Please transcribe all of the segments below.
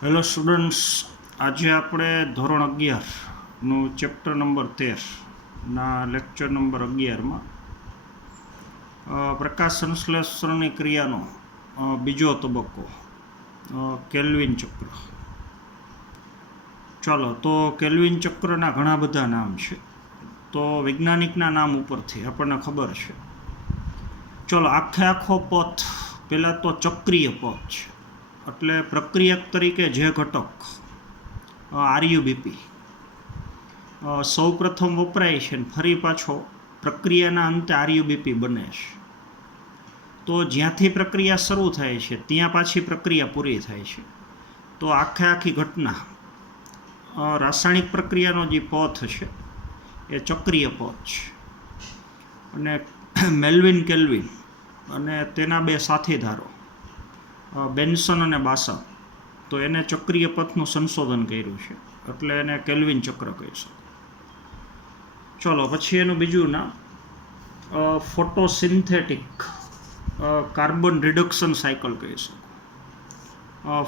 Hello students, આજે આપણે ધોરણ 11નું ચેપ્ટર નંબર 13ના લેક્ચર નંબર 11માં પ્રકાશ સંશ્લેષણની ક્રિયાનો બીજો તબક્કો કેલ્વિન ચક્ર. ચાલો, તો કેલ્વિન ચક્રના ઘણા બધા નામ છે, તો વૈજ્ઞાનિકના નામ ઉપરથી આપણને ખબર છે. ચલો, આખો પથ પહેલાં તો ચક્રીય પથ છે, એટલે પ્રક્રિયક તરીકે જે ઘટક આરયુબીપી સૌ પ્રથમ વપરાય છે ને ફરી પાછો પ્રક્રિયાના અંતે આરયુબીપી બને છે. તો જ્યાંથી પ્રક્રિયા શરૂ થાય છે ત્યાં પાછી પ્રક્રિયા પૂરી થાય છે. તો આખી ઘટના રાસાયણિક પ્રક્રિયાનો જે પથ છે એ ચક્રીય પથ છે. અને મેલ્વિન કેલ્વિન અને તેના બે સાથીદારો બેન્સન અને બાસા, તો એને ચક્રીય પથનું સંશોધન કર્યું છે, એટલે એને કેલ્વિન ચક્ર કહીશું. ચલો, પછી એનું બીજું નામ ફોટોસિન્થેટિક કાર્બન રિડક્શન સાયકલ કહીશું.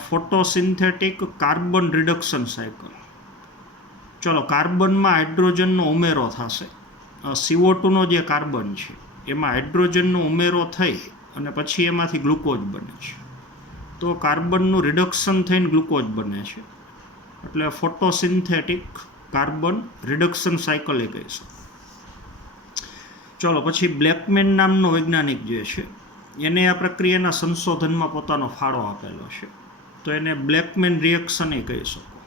ફોટોસિન્થેટિક કાર્બન રિડક્શન સાયકલ. ચલો, કાર્બનમાં હાઇડ્રોજનનો ઉમેરો થશે. CO2નો જે કાર્બન છે એમાં હાઇડ્રોજનનો ઉમેરો થઈ અને પછી એમાંથી ગ્લુકોઝ બને છે. તો કાર્બનનું રિડક્શન થઈને ગ્લુકોઝ બને છે, એટલે ફોટોસિન્થેટિક કાર્બન રિડક્શન સાયકલ એ કહીશું. ચલો, પછી બ્લેકમેન નામનો વૈજ્ઞાનિક જે છે એને આ પ્રક્રિયાના સંશોધનમાં પોતાનો ફાળો આપેલો છે, તો એને બ્લેકમેન રિએક્શન એ કહી શકો.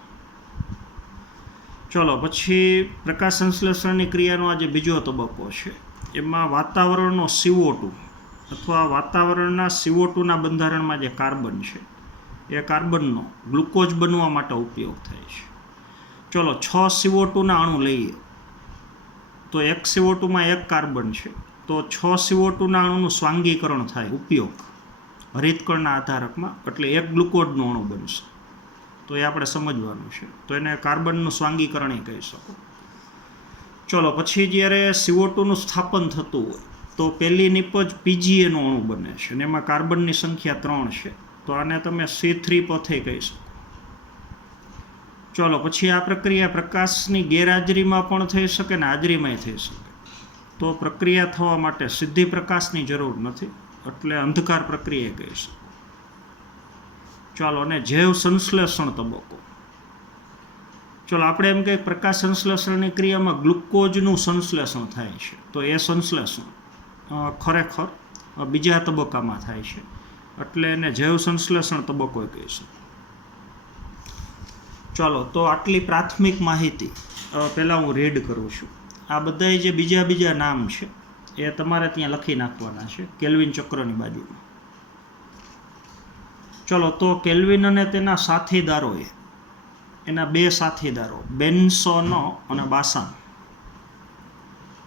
ચલો, પછી પ્રકાશ સંશ્લેષણની ક્રિયાનો આ જે બીજો તબક્કો છે એમાં વાતાવરણનો CO2 અથવા વાતાવરણના CO2ના બંધારણમાં જે કાર્બન છે એ કાર્બનનો ગ્લુકોઝ બનવા માટે ઉપયોગ થાય છે. ચલો, 6 CO2ના અણુ લઈએ તો એક CO2માં એક કાર્બન છે, તો 6 CO2ના અણુનું સ્વાંગીકરણ થાય ઉપયોગ હરિતકણના આધારકમાં, એટલે એક ગ્લુકોઝનું અણુ બનશે. તો એ આપણે સમજવાનું છે, તો એને કાર્બનનું સ્વાંગીકરણ એ કહી શકો. ચલો, પછી જ્યારે CO2નું સ્થાપન થતું હોય તો પહેલી નિપજ PGA નો અણુ બને છે અને એમાં કાર્બનની સંખ્યા 3 છે, તો આને તમે C3 પથે કહી શકો. ચલો, પછી આ પ્રક્રિયા પ્રકાશની ગેરહાજરીમાં પણ થઈ શકે ને હાજરીમાં થઈ શકે. તો પ્રક્રિયા થવા માટે સીધી પ્રકાશની જરૂર નથી, એટલે અંધકાર પ્રક્રિયા કહી શકો. ચાલો, અને જૈવ સંશ્લેષણ તબક્કો. ચલો, આપણે એમ કહીએ પ્રકાશ સંશ્લેષણની ક્રિયામાં ગ્લુકોઝનું સંશ્લેષણ થાય છે, તો એ સંશ્લેષણ ખરેખર બીજા તબક્કામાં થાય છે, એટલે એને જૈવ સંશ્લેષણ તબક્કો કહીશું. ચાલો, તો આટલી પ્રાથમિક માહિતી પહેલાં હું રીડ કરું છું. આ બધા જે બીજા નામ છે એ તમારે ત્યાં લખી નાખવાના છે કેલ્વિન ચક્રની બાજુમાં. ચલો, તો કેલ્વિન અને તેના સાથીદારોએ એના બે સાથીદારો બેન્સન અને બાસા,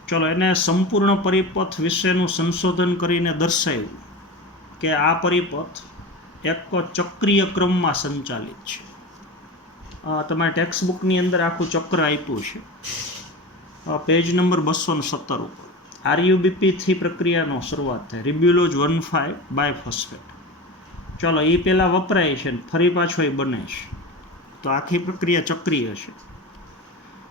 ચલો, એને સંપૂર્ણ પરિપથ વિશેનું સંશોધન કરીને દર્શાવ્યું કે આ પરિપથ એક ચક્રીય ક્રમમાં સંચાલિત છે. તમારા ટેક્સ્ટબુકની અંદર આખું ચક્ર આપ્યું છે, પેજ નંબર 217 ઉપર. આરયુબીપીથી પ્રક્રિયાનો શરૂઆત થાય, રિબ્યુલોઝ 1,5 બાયફોસ્ફેટ. ચલો, એ પહેલાં વપરાય છે ને ફરી પાછો એ બને છે, તો આખી પ્રક્રિયા ચક્રીય છે.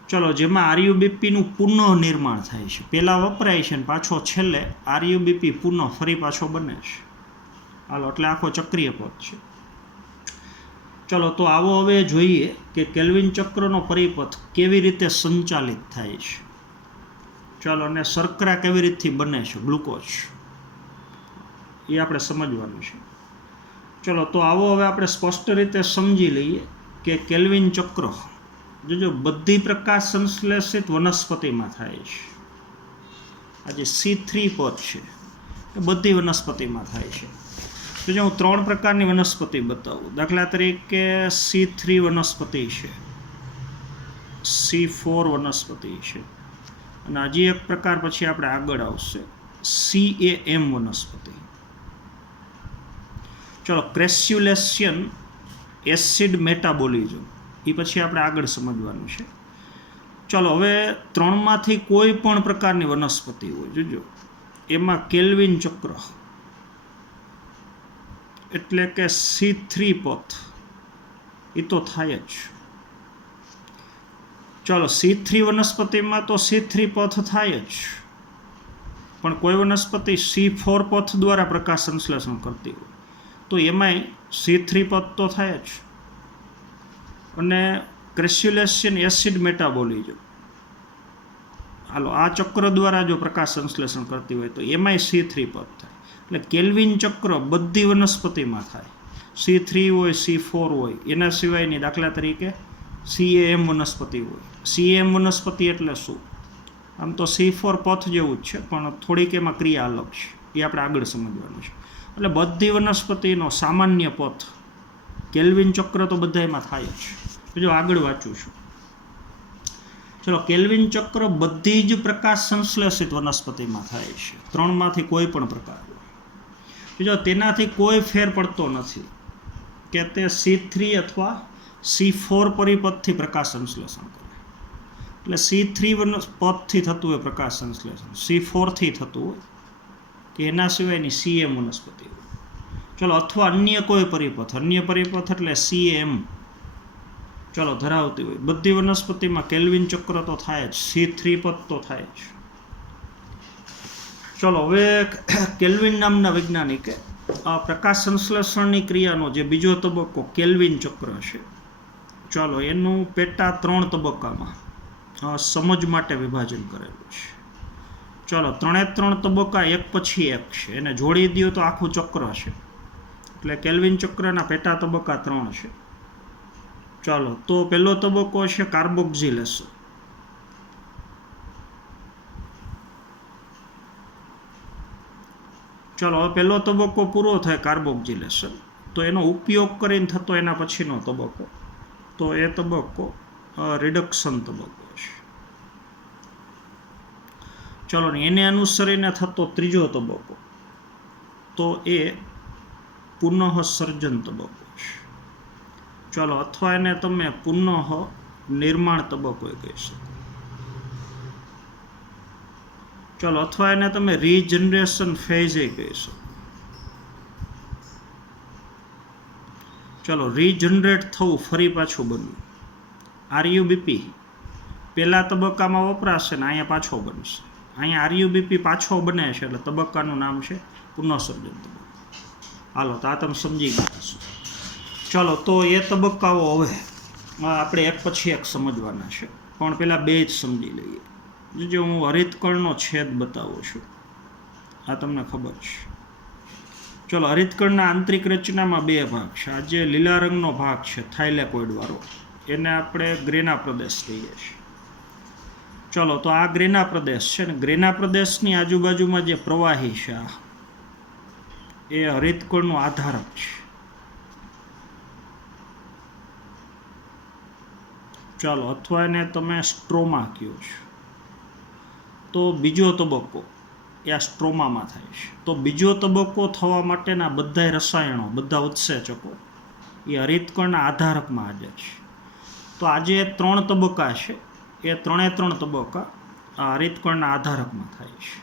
ચલો, જેમાં આરયુબીપીનું પુનઃ નિર્માણ થાય છે, પહેલાં વપરાય છે ને પાછો છેલ્લે આરયુબીપી પુનઃ ફરી પાછો બને છે. હાલો, એટલે આખો ચક્રીય પથ છે. ચલો, તો આવો હવે જોઈએ કે કેલ્વિન ચક્રનો પરિપથ કેવી રીતે સંચાલિત થાય છે. ચાલો, અને શર્કરા કેવી રીતથી બને છે, ગ્લુકોઝ, એ આપણે સમજવાનું છે. ચલો, તો આવો હવે આપણે સ્પષ્ટ રીતે સમજી લઈએ કે કેલ્વિન ચક્ર જો બધી પ્રકાશ સંશ્લેષિત વનસ્પતિમાં થાય છે. આ જે C3 પદ છે એ બધી વનસ્પતિમાં થાય છે. તો જો હું 3 પ્રકારની વનસ્પતિ બતાવું, દાખલા તરીકે C3 વનસ્પતિ છે, C4 વનસ્પતિ છે, અને હજી એક પ્રકાર પછી આપણે આગળ આવશે CAM વનસ્પતિ. ચલો, ક્રેસ્યુલેશન એસિડ મેટાબોલિઝમ એ પછી આપણે આગળ સમજવાનું છે. ચલો, હવે 3માંથી કોઈ પણ પ્રકારની વનસ્પતિ હોય, જોજો એમાં કેલ્વિન ચક્ર એટલે કે C3 પથ એ તો થાય જ. ચલો C3 વનસ્પતિમાં તો C3 પથ થાય જ, પણ કોઈ વનસ્પતિ C4 પથ દ્વારા પ્રકાશ સંશ્લેષણ કરતી હોય તો એમાંય C3 પથ તો થાય જ. અને ક્રેસ્યુલેશિયન એસિડ મેટાબોલિઝમ, હાલો આ ચક્ર દ્વારા જો પ્રકાશ સંશ્લેષણ કરતી હોય તો એમાંય C3 પદ થાય. એટલે કેલ્વિન ચક્ર બધી વનસ્પતિમાં થાય. C3 હોય, C4 હોય, એના સિવાયની દાખલા તરીકે CAM વનસ્પતિ હોય. CAM વનસ્પતિ એટલે શું? આમ તો C4 પથ જેવું જ છે, પણ થોડીક એમાં ક્રિયા અલગ છે, એ આપણે આગળ સમજવાનું છે. એટલે બધી વનસ્પતિનો સામાન્ય પથ કેલ્વિન ચક્ર તો બધામાં થાય જ. જો આગળ વાંચું છું, ચલો કેલ્વિન ચક્ર બધી જ પ્રકાશ સંશ્લેષિત વનસ્પતિમાં થાય છે, 3માંથી કોઈ પણ પ્રકાર. જો તેનાથી કોઈ ફેર પડતો નથી કે તે C3 અથવા C4 પરિપથથી પ્રકાશ સંશ્લેષણ કરે. એટલે C3 પદથી થતું હોય પ્રકાશ સંશ્લેષણ, C4થી થતું હોય કે એના સિવાયની CM વનસ્પતિ હોય. ચલો અથવા અન્ય કોઈ પરિપથ, અન્ય પરિપથ એટલે CAM ચલો ધરાવતી હોય. બધી વનસ્પતિમાં કેલ્વિન ચક્ર તો થાય જ, C3 પદ તો થાય જ. ચલો હવે કેલ્વિન નામના વૈજ્ઞાનિકે પ્રકાશ સંશ્લેષણની ક્રિયાનો જે બીજો તબક્કો કેલ્વિન ચક્ર છે, ચાલો એનું પેટા 3 તબક્કામાં સમજ માટે વિભાજન કરેલું છે. ચાલો 3 તબક્કા એક પછી એક છે, એને જોડી દો તો આખું ચક્ર છે. એટલે કેલ્વિન ચક્રના પેટા તબક્કા 3 છે. ચાલો તો પહેલો તબક્કો છે કાર્બોક્સિલેશન. ચાલો હવે પહેલો તબક્કો પૂરો થાય કાર્બોક્સિલેશન, તો એનો ઉપયોગ કરીને થતો એના પછીનો તબક્કો, તો એ તબક્કો રિડક્શન તબક્કો છે. ચલો ને એને અનુસરીને થતો ત્રીજો તબક્કો, તો એ પુનઃસર્જન તબક્કો છે. ચલો અથવા એને તમે પુનઃ નિર્માણ તબક્કો કહી શકો. ચલો અથવા એને તમે રીજનરેશન ફેઝ એ કહી શકો. ચલો રીજનરેટ થવું, ફરી પાછું બનવું. RUBP પહેલા તબક્કામાં વપરાશે ને અહીંયા પાછો બનશે. અહીંયા RUBP પાછો બને છે એટલે તબક્કાનું નામ છે પુનઃસર્જન તબક્કો. હાલો તો આ તમે સમજી ગયા છો. ચલો તો એ તબક્કાઓ હવે આપણે એક પછી એક સમજવાના છે, પણ પહેલાં બે જ સમજી લઈએ. જો હું હરિતકણનો છેદ બતાવું છું, આ તમને ખબર છે. ચલો હરિતકણના આંતરિક રચનામાં 2 ભાગ છે. આ જે લીલા રંગનો ભાગ છે થાઇલેકોઇડ વાળો, એને આપણે ગ્રેના પ્રદેશ કહીએ છીએ. ચલો તો આ ગ્રેના પ્રદેશ છે ને, ગ્રેના પ્રદેશની આજુબાજુમાં જે પ્રવાહી છે એ હરિતકણનું આધારક છે. ચાલો અથવા એને તમે સ્ટ્રોમા કહો છો. તો બીજો તબક્કો એ આ સ્ટ્રોમામાં થાય છે. તો બીજો તબક્કો થવા માટેના બધા રસાયણો, બધા ઉત્સેચકો એ હરિતકણના આધારકમાં હાજર છે. તો આજે 3 તબક્કા છે, એ 3 તબક્કા આ હરિતકણના આધારકમાં થાય છે.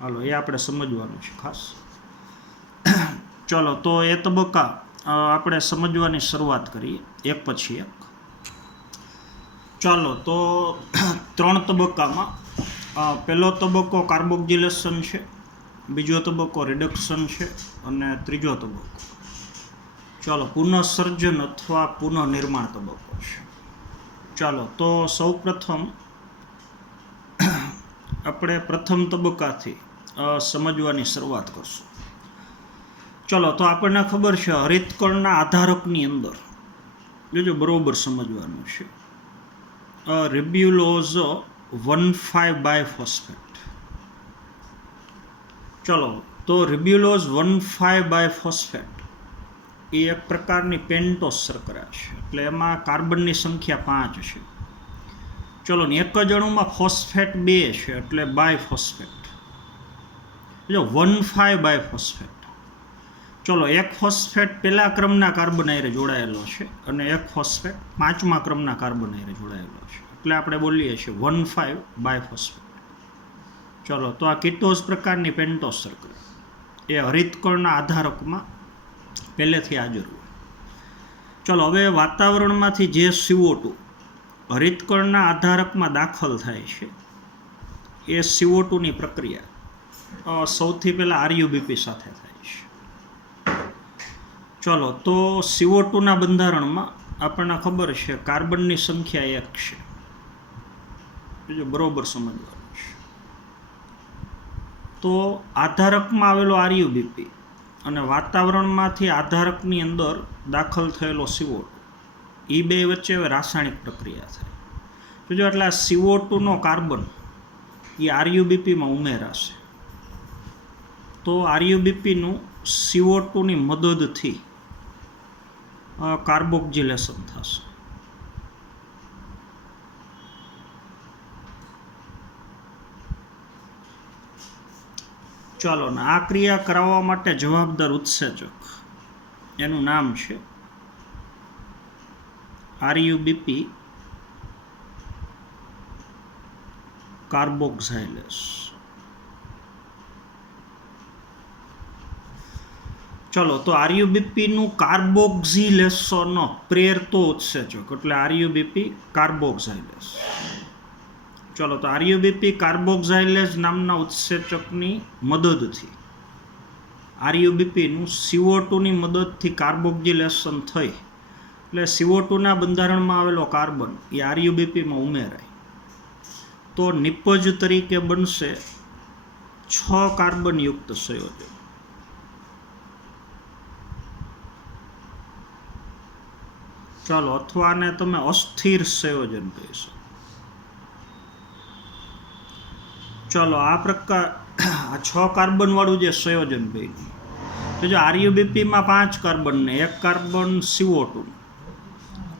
હાલો એ આપણે સમજવાનું છે ખાસ. ચલો તો એ તબક્કા આપણે સમજવાની શરૂઆત કરીએ એક પછી એક. ચાલો તો 3 તબક્કામાં પહેલો તબક્કો કાર્બોક્સિલેશન છે, બીજો તબક્કો રિડક્શન છે અને ત્રીજો તબક્કો ચાલો પુનઃસર્જન અથવા પુનઃનિર્માણ તબક્કો છે. ચાલો તો સૌપ્રથમ આપણે પ્રથમ તબક્કાથી સમજવાની શરૂઆત કરશું. ચલો તો આપણને ખબર છે હરિતકણના આધારકની અંદર જો બરોબર સમજવાનું છે રિબ્યુલોઝ 1,5-બાયફોસ્ફેટ. ચલો તો રિબ્યુલોઝ 1,5-બાયફોસ્ફેટ એ એક પ્રકારની પેન્ટોસ શર્કરા છે. એટલે એમાં કાર્બનની સંખ્યા 5 છે. ચલો ને એક જ અણુમાં ફોસ્ફેટ 2 છે એટલે બાયફોસ્ફેટ. જો 1,5-બાયફોસ્ફેટ. ચલો એક ફોસ્ફેટ પહેલા ક્રમના કાર્બન હારે જોડાયેલો છે અને એક ફોસ્ફેટ 5મા ક્રમના કાર્બન હારે જોડાયેલો છે. એટલે આપણે બોલીએ છીએ 1,5-બાયફોસ્ફેટ. ચલો તો આ કીટોઝ પ્રકારની પેન્ટોસ શર્કરા એ હરિતકણના આધારકમાં પહેલેથી હાજર હોય. ચલો, હવે વાતાવરણમાંથી જે CO2 હરિતકણના આધારકમાં દાખલ થાય છે એ CO2ની પ્રક્રિયા સૌથી પહેલાં RUBP સાથે થાય છે. ચલો, તો CO2ના બંધારણમાં આપણને ખબર છે કાર્બનની સંખ્યા 1 છે. બીજું બરોબર સમજવાનું છે. તો આધારકમાં આવેલો RUBP અને વાતાવરણમાંથી આધારકની અંદર દાખલ થયેલો CO2, એ બે વચ્ચે હવે રાસાયણિક પ્રક્રિયા થાય. જો એટલે આ CO2નો કાર્બન એ RUBPમાં ઉમેરાશે તો RUBPનું CO2ની મદદથી કાર્બોક્સિલેશન થશે. ચાલો, ને આ ક્રિયા કરાવવા માટે જવાબદાર ઉત્સેચક એનું નામ છે RUBP કાર્બોક્સાઇલેસ. ચલો, તો RUBPનું કાર્બોક્સિલેશન પ્રેરતો ઉત્સેચક એટલે RUBP કાર્બોક્સાઇલેસ. ચલો, તો RUBP કાર્બોક્સાઇલેસ નામના ઉત્સેચકની મદદથી RUBPનું CO2ની મદદથી કાર્બોક્સિલેશન થઈ એટલે CO2ના બંધારણમાં આવેલો કાર્બન એ RUBPમાં ઉમેરાય તો નિપજ તરીકે બનશે 6 કાર્બનયુક્ત સંયોજન. ચાલો, અથવા આને તમે અસ્થિર સંયોજન કહી શકો. ચલો, આ પ્રકાર 6 કાર્બન વાળું જે સંયોજન બન્યું તો જો RUBPમાં 5 કાર્બન ને 1 કાર્બન CO2,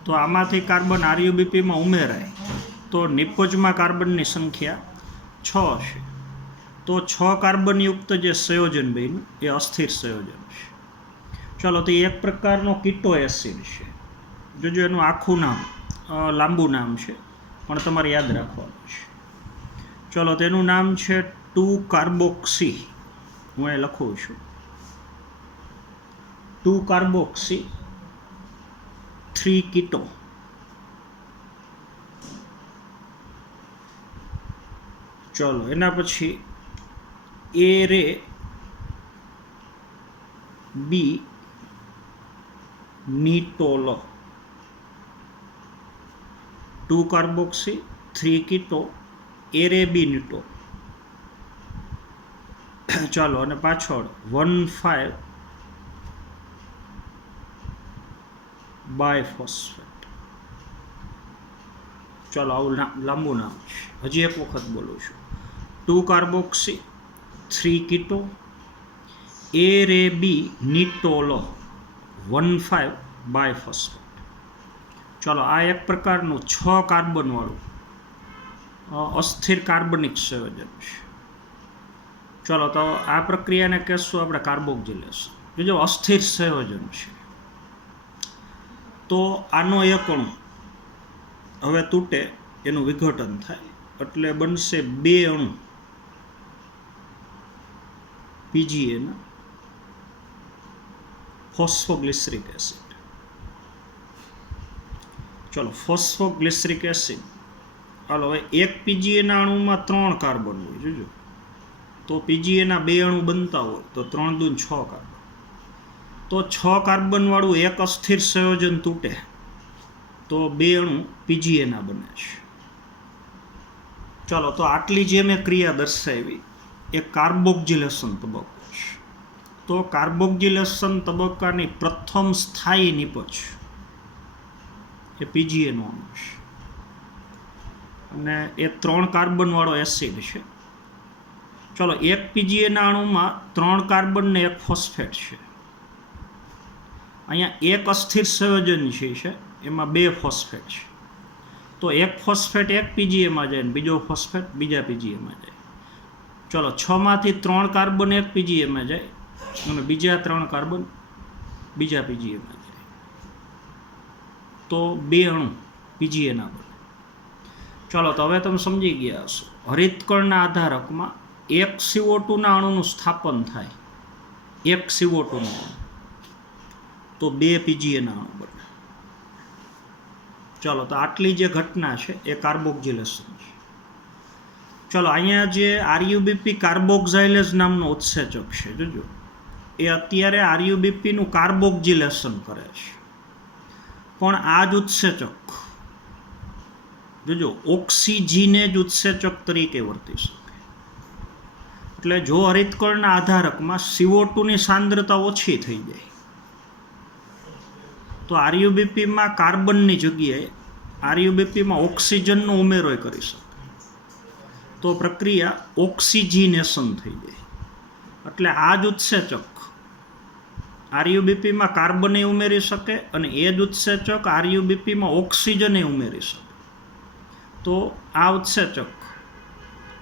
તો આમાંથી કાર્બન RUBPમાં ઉમેરાય તો નિપજમાં કાર્બનની સંખ્યા 6 છે. તો 6 કાર્બનયુક્ત જે સંયોજન બન્યું એ અસ્થિર સંયોજન છે. ચલો, તો એક પ્રકારનો કીટો એસિડ છે. જોજો, એનું આખું નામ લાંબુ નામ છે પણ તમારે યાદ રાખવાનું છે. ચલો, તેનું નામ છે 2-કાર્બોક્સી. હું એ લખું છું 2-કાર્બોક્સી 3-કીટો. ચલો, એના પછી A B નિટોલ. 2-કાર્બોક્સી 3-કીટો એરેબિનિટો. ચાલો, અને પાછળ 1,5-બાયફોસ્ફેટ. ચાલો, આવું લાંબુ નામ છે. હજી એક વખત બોલું છું 2-કાર્બોક્સી 3-કીટો એરેબિનિટોલ 1,5-બાયફોસ્ફેટ. ચાલો, આ એક પ્રકારનું 6 કાર્બન વાળું અસ્થિર કાર્બનિક સંયોજન છે. ચલો, તો આ પ્રક્રિયાને કહેશું આપણે કાર્બોક્સિલેશન. જો અસ્થિર સંયોજન છે તો આનો એક અણુ હવે તૂટે, એનું વિઘટન થાય એટલે બનશે 2 અણુ PGA ફોસ્ફોગ્લિસરિક એસિડ. ચલો, ફોસ્ફોગ્લિસરિક એસિડ. હાલો, હવે એક PGAના અણુમાં 3 કાર્બન હોય. જોજો, તો PGAના 2 અણુ બનતા હોય તો 3 દૂ 6 કાર્બન. તો 6 કાર્બન વાળું એક અસ્થિર સંયોજન તૂટે તો 2 અણુ PGAના બને છે. ચાલો, તો આટલી જે મેં ક્રિયા દર્શાવી એ કાર્બોક્સિલેશન તબક્કો છે. તો કાર્બોક્સિલેશન તબક્કાની પ્રથમ સ્થાયી નિપજ એ PGAનો અણુ છે અને એ 3 કાર્બન વાળો એસિડ છે. ચલો, એક PGAના અણુમાં 3 કાર્બન ને 1 ફોસ્ફેટ છે. અહીંયા એક અસ્થિર સંયોજન છે એમાં 2 ફોસ્ફેટ છે. તો એક ફોસ્ફેટ એક PGAમાં જાય ને બીજો ફોસ્ફેટ બીજા PGAમાં જાય. ચલો, 6માંથી 3 કાર્બન એક PGAમાં જાય અને બીજા 3 કાર્બન બીજા PGAમાં જાય તો 2 અણુ PGAના બને. ચાલો, તો હવે તમે સમજી ગયા હશો. હરિતકણના આધારકમાં એક CO2ના અણુનું સ્થાપન થાય, એક CO2નો અણુ, તો 2 PGAના અણુ બને. ચલો, તો આટલી જે ઘટના છે એ કાર્બોક્સિલેશન છે. ચલો, અહીંયા જે આરયુબીપી કાર્બોક્સાઇલેઝ નામનો ઉત્સેચક છે, જોજો, એ અત્યારે આરયુબીપીનું કાર્બોક્સિલેશન કરે છે. પણ આ જ ઉત્સેચક, જોજો, ઓક્સિજીને જ ઉત્સેચક તરીકે વર્તી શકે. એટલે જો હરિતકણના આધારકમાં CO2 ની સાંદ્રતા ઓછી થઈ જાય તો આરયુબીપીમાં કાર્બનની જગ્યાએ આરયુબીપીમાં ઓક્સિજનનો ઉમેરો કરી શકે. તો પ્રક્રિયા ઓક્સિજીનેશન થઈ જાય. એટલે આ જ ઉત્સેચક આરયુબીપીમાં કાર્બને ઉમેરી શકે અને એ જ ઉત્સેચક આરયુબીપીમાં ઓક્સિજને ઉમેરી શકે. તો આ ઉત્સેચક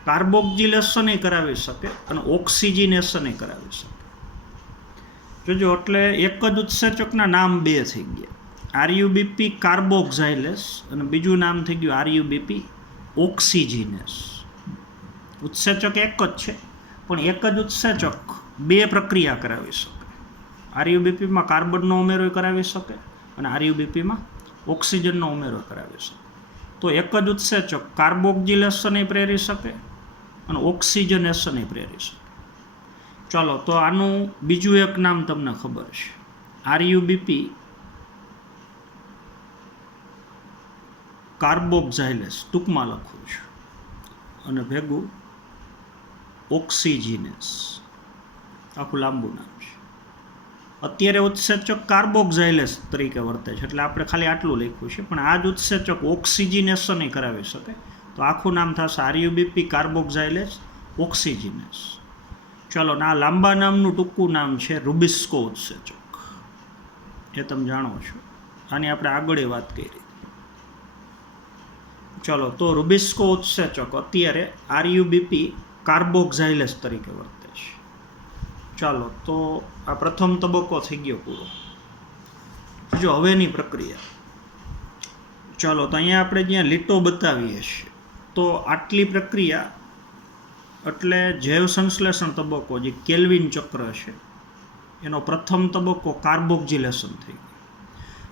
કાર્બોક્સિલેશન કરાવી શકે અને ઓક્સિજનેશન કરાવી શકે. જોજો, એટલે એક જ ઉત્સેચકના નામ બે થઈ ગયા, આરયુબીપી કાર્બોક્સાઇલેસ અને બીજું નામ થઈ ગયું આરયુબીપી ઓક્સિજીનેસ. ઉત્સેચક એક જ છે, પણ એક જ ઉત્સેચક બે પ્રક્રિયા કરાવી શકે. આરયુબીપીમાં કાર્બનનો ઉમેરો કરાવી શકે અને આરયુબીપીમાં ઓક્સિજનનો ઉમેરો કરાવી શકે. તો એક જ ઉત્સેચક કાર્બોક્સિલેશન પ્રેરી શકે અને ઓક્સિજનેશન પ્રેરી શકે. ચાલો, તો આનું બીજું એક નામ તમને ખબર છે, આરયુબીપી કાર્બોક્સાઇલેસ, ટૂંકમાં લખું છું, અને ભેગું ઓક્સિજીનેસ, આખું લાંબુ નામ છે. અત્યારે ઉત્સેચક કાર્બોક્સાઇલેસ તરીકે વર્તે છે, એટલે આપણે ખાલી આટલું લખ્યું છે. પણ આ જ ઉત્સેચક ઓક્સિજનેશન કરાવી શકે, તો આખું નામ થશે આરયુબીપી કાર્બોક્સાઇલેસ ઓક્સિજીનેસ. ચલો, આ લાંબા નામનું ટૂંકું નામ છે રુબિસ્કો ઉત્સેચક. એ તમે જાણો છો, આની આપણે આગળ વાત કરી. ચલો, તો રુબિસ્કો ઉત્સેચક અત્યારે આરયુબીપી કાર્બોક્સાઇલેસ તરીકે વર્તે છે. ચાલો, તો આ પ્રથમ તબક્કો થઈ ગયો પૂરો. જો હવેની પ્રક્રિયા, ચાલો, તો અહીંયા આપણે જ્યાં લીટો બતાવીએ છીએ, તો આટલી પ્રક્રિયા એટલે જૈવ સંશ્લેષણ તબક્કો, જે કેલ્વિન ચક્ર છે, એનો પ્રથમ તબક્કો કાર્બોક્સિલેશન થઈ ગયો.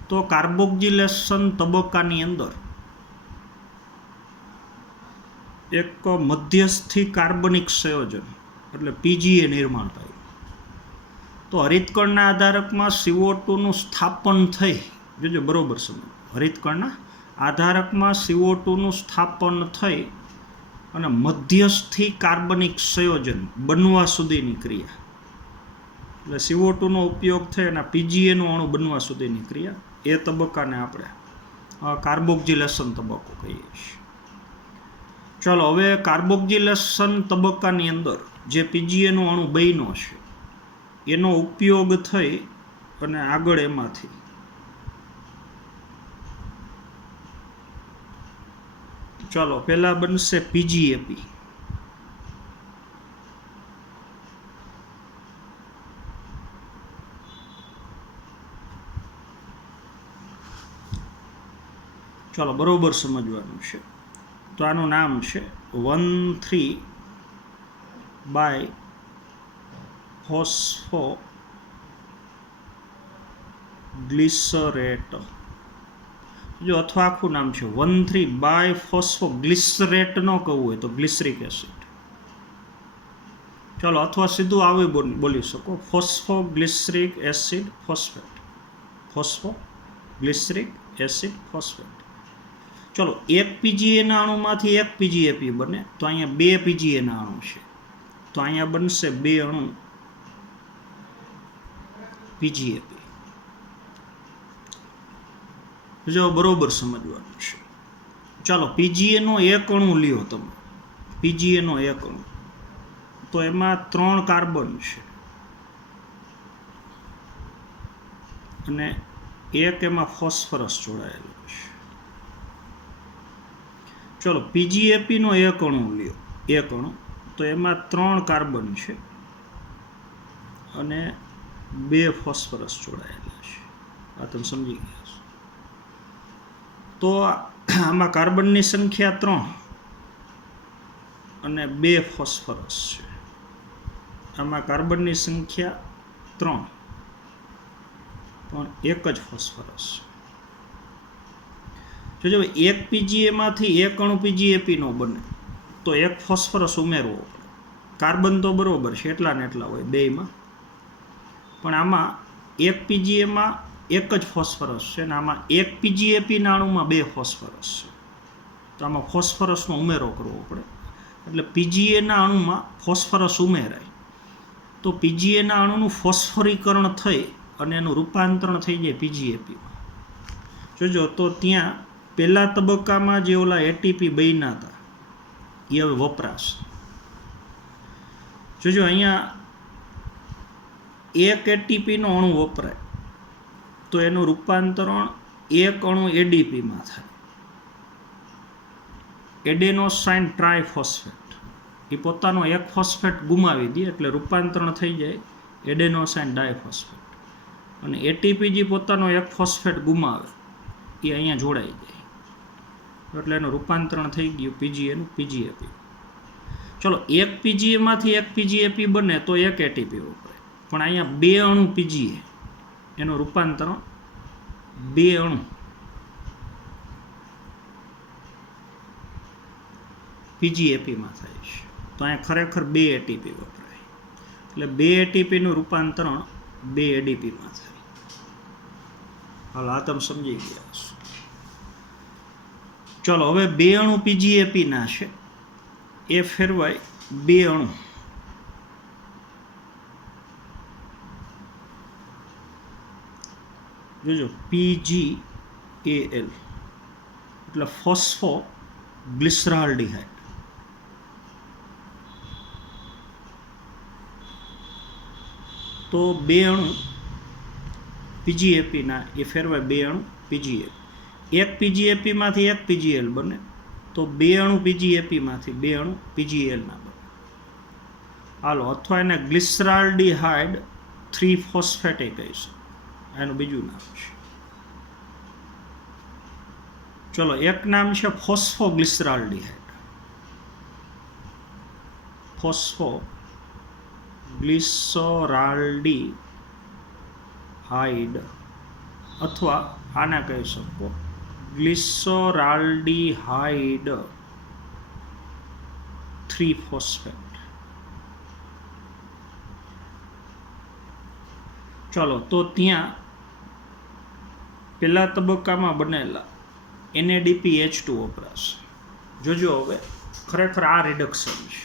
તો કાર્બોક્સિલેશન તબક્કાની અંદર એક મધ્યસ્થી કાર્બનિક સંયોજન એટલે પીજીએ નિર્માણ થાય. તો હરિતકણના આધારકમાં CO2 નું સ્થાપન થઈ, જોજો બરોબર સમજો, હરિતકણના આધારકમાં CO2 નું સ્થાપન થઈ અને મધ્યસ્થી કાર્બનિક સંયોજન બનવા સુધીની ક્રિયા, એટલે CO2 નો ઉપયોગ થઈ અને પીજીએનું અણુ બનવા સુધીની ક્રિયા, એ તબક્કાને આપણે કાર્બોક્સિલેશન તબક્કો કહીએ છીએ. ચાલો, હવે કાર્બોક્સિલેશન તબક્કાની અંદર જે પીજીએનું અણુ બન્યો છે એનો ઉપયોગ થઈ અને આગળ એમાંથી ચાલો પહેલા બનશે પીજીએપી. ચાલો, બરોબર સમજવાનું છે. તો આનું નામ છે 1,3-બાયફોસ્ફોગ્લિસરેટ, જો અથવા આખું નામ છે 1,3-બાયફોસ્ફોગ્લિસરેટ ન કહવું હોય તો ગ્લિસરિક એસિડ. ચાલો, અથવા સીધું આવી બોલી શકો, phosphoglyceric acid phosphate, phosphoglyceric acid phosphate. ચલો, એક પીજીએના અણુમાંથી એક પીજીએપી બને, તો અહીંયા બે પીજીએના અણુ છે, તો અહીંયા બનશે બે અણુ પીજીએપી. જો બરોબર સમજવાનું છે. ચાલો, પીજીએનો એક અણુ લ્યો તમે, પીજીએનો એક અણુ, તો એમાં 3 કાર્બન છે અને એક એમાં ફોસ્ફરસ જોડાયેલો છે. ચલો, પીજીએપીનો એક અણુ લ્યો, એક અણુ, તો એમાં 3 કાર્બન છે અને 2 ફોસ્ફરસ જોડાયેલા છે. આ તમે સમજી ગયા છો. તો આમાં કાર્બનની સંખ્યા 3 અને 2 ફોસ્ફરસ છે. આમાં કાર્બનની સંખ્યા 3 પણ એક જ ફોસ્ફરસ છે. જો એક પીજીએમાંથી એક અણુ પીજીએપી નો બને તો એક ફોસ્ફરસ ઉમેરવો પડે. કાર્બન તો બરોબર છે એટલા ને એટલા હોય બેયમાં, પણ આમાં એક પીજીએમાં એક જ ફોસ્ફરસ છે ને આમાં એક પીજીએપીના અણુમાં બે ફોસ્ફરસ છે, તો આમાં ફોસ્ફરસનો ઉમેરો કરવો પડે. એટલે પીજીએના અણુમાં ફોસ્ફરસ ઉમેરાય તો પીજીએના અણુનું ફોસ્ફરીકરણ થઈ અને એનું રૂપાંતરણ થઈ જાય પીજીએપીમાં. જોજો તો ત્યાં પહેલા તબક્કામાં જે ઓલા એટીપી બન્યા હતા એ હવે વપરાશ. જોજો અહીંયા એક એટીપીનો અણુ વપરાય તો એનું રૂપાંતરણ એક અણુ એડીપીમાં થાય. એડેનોસાઇન ટ્રાયફોસ્ફેટ એ પોતાનો એક ફોસ્ફેટ ગુમાવી દે એટલે રૂપાંતરણ થઈ જાય એડેનોસાઇન ડાયફોસ્ફેટ. અને એટીપી જે પોતાનો એક ફોસ્ફેટ ગુમાવે એ અહીંયા જોડાઈ જાય એટલે એનું રૂપાંતરણ થઈ ગયું પીજીએનું પીજીએપી. ચલો એક પીજીએમાંથી એક પીજીએપી બને તો એક એટીપી વપરાય, પણ અહીંયા બે અણુ પીજીએ એનું રૂપાંતરણ બે અણુ પીજીએપીમાં થાય છે, તો અહીંયા ખરેખર બે એટીપી વપરાય એટલે બે એટીપીનું રૂપાંતરણ બે એડીપીમાં થાય. હાલ આ તમે સમજી ગયા છો. ચલો હવે બે અણુ પીજીએપીના છે એ ફેરવાય બે અણુ જોજો PgAl એટલે ફોસ્ફો ગ્લિસરાલ્ડિહાઇડ. તો બે અણુ પીજીએપીના એ ફેરવાય બે અણુ પીજીએલ. એક પીજીએપીમાંથી એક પીજીએલ બને તો બે અણુ પીજીએપીમાંથી બે અણુ પીજીએલના બને. હાલો અથવા એને ગ્લિસરાલ્ડિહાઇડ 3-ફોસ્ફેટ કહીશું, એનું બીજું નામ છે. ચલો એક નામ છે ફોસ્ફોગ્લિસરાલ્ડિહાઇડ, ફોસ્ફોગ્લિસરાલ્ડિહાઇડ અથવા આને કહી શકો ગ્લિસરાલ્ડિહાઇડ 3-ફોસ્ફેટ. ચલો તો ત્યાં પહેલા તબક્કામાં બનેલા NADPH2 વપરાશે. જોજો હવે ખરેખર આ રિડક્શન છે.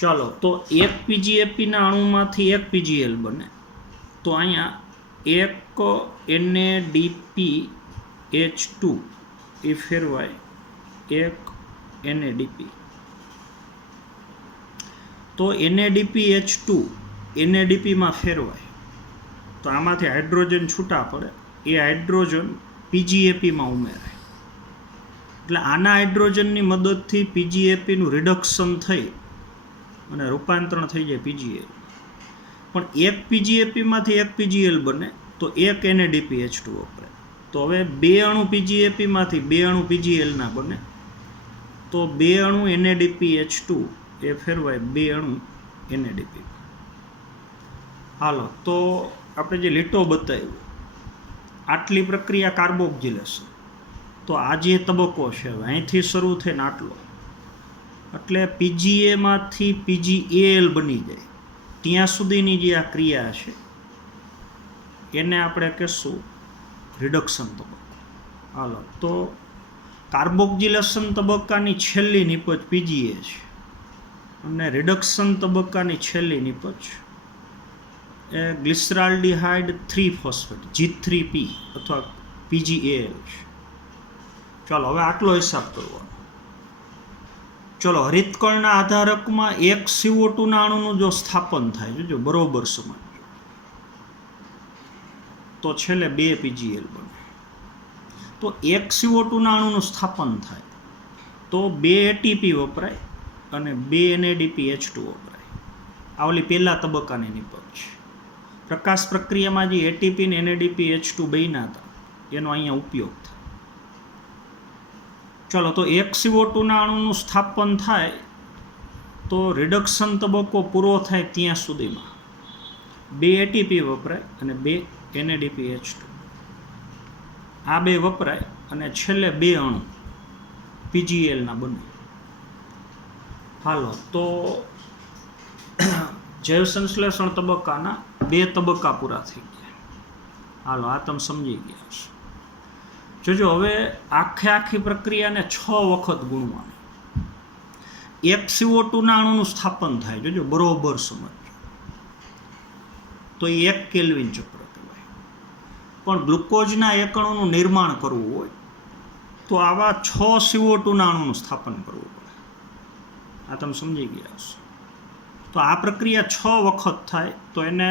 ચાલો તો એક પીજીએપીના અણુમાંથી એક પીજીએલ બને તો અહીંયા એક NADPH2 એ ફેરવાય એક NADP. તો NADPH2 NADPમાં ફેરવાય તો આમાંથી હાઇડ્રોજન છૂટા પડે, એ હાઇડ્રોજન પીજીએપીમાં ઉમેરાય. એટલે આના હાઇડ્રોજનની મદદથી પીજીએપીનું રિડક્શન થઈ અને રૂપાંતરણ થઈ જાય પીજીએલ. પણ એક પીજીએપીમાંથી એક પીજીએલ બને તો એક NADPH2 વપરાય. તો હવે બે અણુ પીજીએપીમાંથી બે અણુ પીજીએલના બને તો બે અણુ NADPH2 એ ફેરવાય બે અણુ NADP. હાલો તો આપણે જે લીટો બતાવ્યો આટલી પ્રક્રિયા કાર્બોક્સિલેશન. તો આ જે તબક્કો છે અહીંથી શરૂ થઈને આટલો, એટલે પીજીએમાંથી PgAl બની જાય ત્યાં સુધીની જે આ ક્રિયા છે એને આપણે કહીશું રિડક્શન તબક્કો. હાલો તો કાર્બોક્સિલેશન તબક્કાની છેલ્લી નિપજ PGA છે અને રિડક્શન તબક્કાની છેલ્લી નિપજ એ ગ્લિસરાલ્ડિહાઇડ 3-ફોસ્ફેટ G3P અથવા PgAl છે. ચાલો હવે આટલો હિસાબ કરવાનો. ચલો હરિતકણના આધારકમાં એક CO2 ના અણુનું જો સ્થાપન થાય, જોજો બરોબર સમાન, તો છેલ્લે બે PgAl બને. તો એક CO2 ના અણુનું સ્થાપન થાય તો બે ATP વપરાય અને બે NADPH2 વપરાય. આ ઓલી પહેલા તબક્કાની નિપજ છે. પ્રકાશ પ્રક્રિયામાં જે ATP ને NADPH2 બન્યા હતા એનો અહીંયા ઉપયોગ થાય. ચલો તો એક CO2 ના અણુનું સ્થાપન થાય તો રિડક્શન તબક્કો પૂરો થાય ત્યાં સુધીમાં બે ATP વપરાય અને બે NADPH2. આ બે વપરાય અને છેલ્લે બે અણુ પીજીએલના બને. હાલો, તો જૈવ સંશ્લેષણ તબક્કાના બે તબક્કા પૂરા થઈ ગયા. હાલો, આ તમે સમજી ગયા છો. જોજો, હવે આખી પ્રક્રિયાને 6 વખત ગુણવાની. એક CO2 ના અણુનું સ્થાપન થાય. જોજો, બરોબર સમજો. તો એ 1 કેલ્વિન ચક્ર કહેવાય. પણ ગ્લુકોઝના એક અણુનું નિર્માણ કરવું હોય તો આવા 6 CO2 ના અણુનું સ્થાપન કરવું પડે. આ તમે સમજી ગયા છો. તો આ પ્રક્રિયા 6 વખત થાય તો એને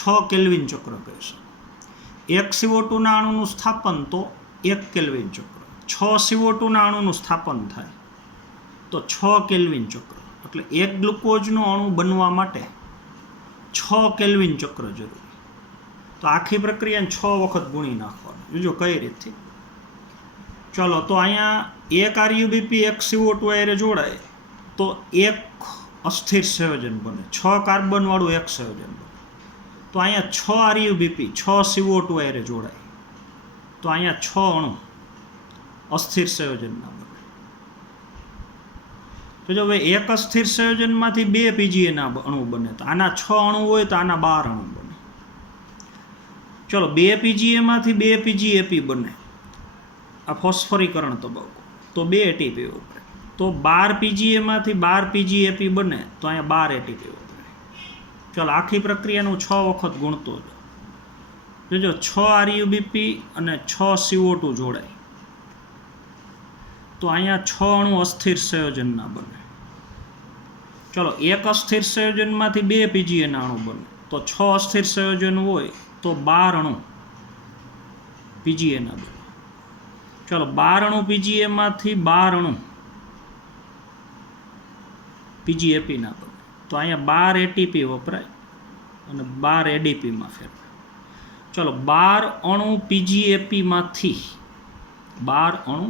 6 કેલ્વિન ચક્ર કહેશે. એક CO2 ના અણુનું સ્થાપન તો 1 કેલ્વિન ચક્ર. 6 CO2 ના અણુનું સ્થાપન થાય તો 6 કેલ્વિન ચક્ર. એટલે એક ગ્લુકોઝનું અણુ બનવા માટે 6 કેલ્વિન ચક્ર જરૂરી. તો આખી પ્રક્રિયાને 6 વખત ગુણી નાખવાનું. જોજો કઈ રીતથી. ચલો, તો અહીંયા એક આરયુબીપી એક CO2 હારે જોડાય તો એક અસ્થિર સંયોજન બને. 6 કાર્બનવાળું એક સંયોજન બને. તો અહીંયા 6 આરયુબીપી 6 CO2 હારે જોડાય તો અહીંયા 6 અણુ અસ્થિર સંયોજનના બને. તો જો હવે એક અસ્થિર સંયોજનમાંથી 2 પીજીએના અણુ બને. તો આના 6 અણુ હોય તો આના 12 અણુ બને. ચલો, 2 પીજીએમાંથી 2 પીજીએપી બને. આ ફોસ્ફરીકરણ તબક્કો. તો 2 એટીપી વપરાય. તો 12 પીજીએમાંથી 12 પીજીએપી બને તો અહીંયા 12 એટીપી વપરાય. ચલો, આખી પ્રક્રિયાનું 6 વખત ગુણતો જોજો. 6 આરયુબીપી અને 6 CO2 જોડાય તો અહીંયા 6 અણુ અસ્થિર સંયોજનના બને. ચલો, એક અસ્થિર સંયોજનમાંથી 2 પીજીએના અણુ બને. તો 6 અસ્થિર સંયોજન હોય તો 12 અણુ પીજીએના બને. ચલો, 12 અણુ પીજીએમાંથી 12 અણુ પીજીએપીના બને. તો અહીંયા 12 એટીપી વપરાય અને 12 એડીપીમાં ફેરવાય. ચલો, 12 અણુ પીજીએપીમાંથી 12 અણુ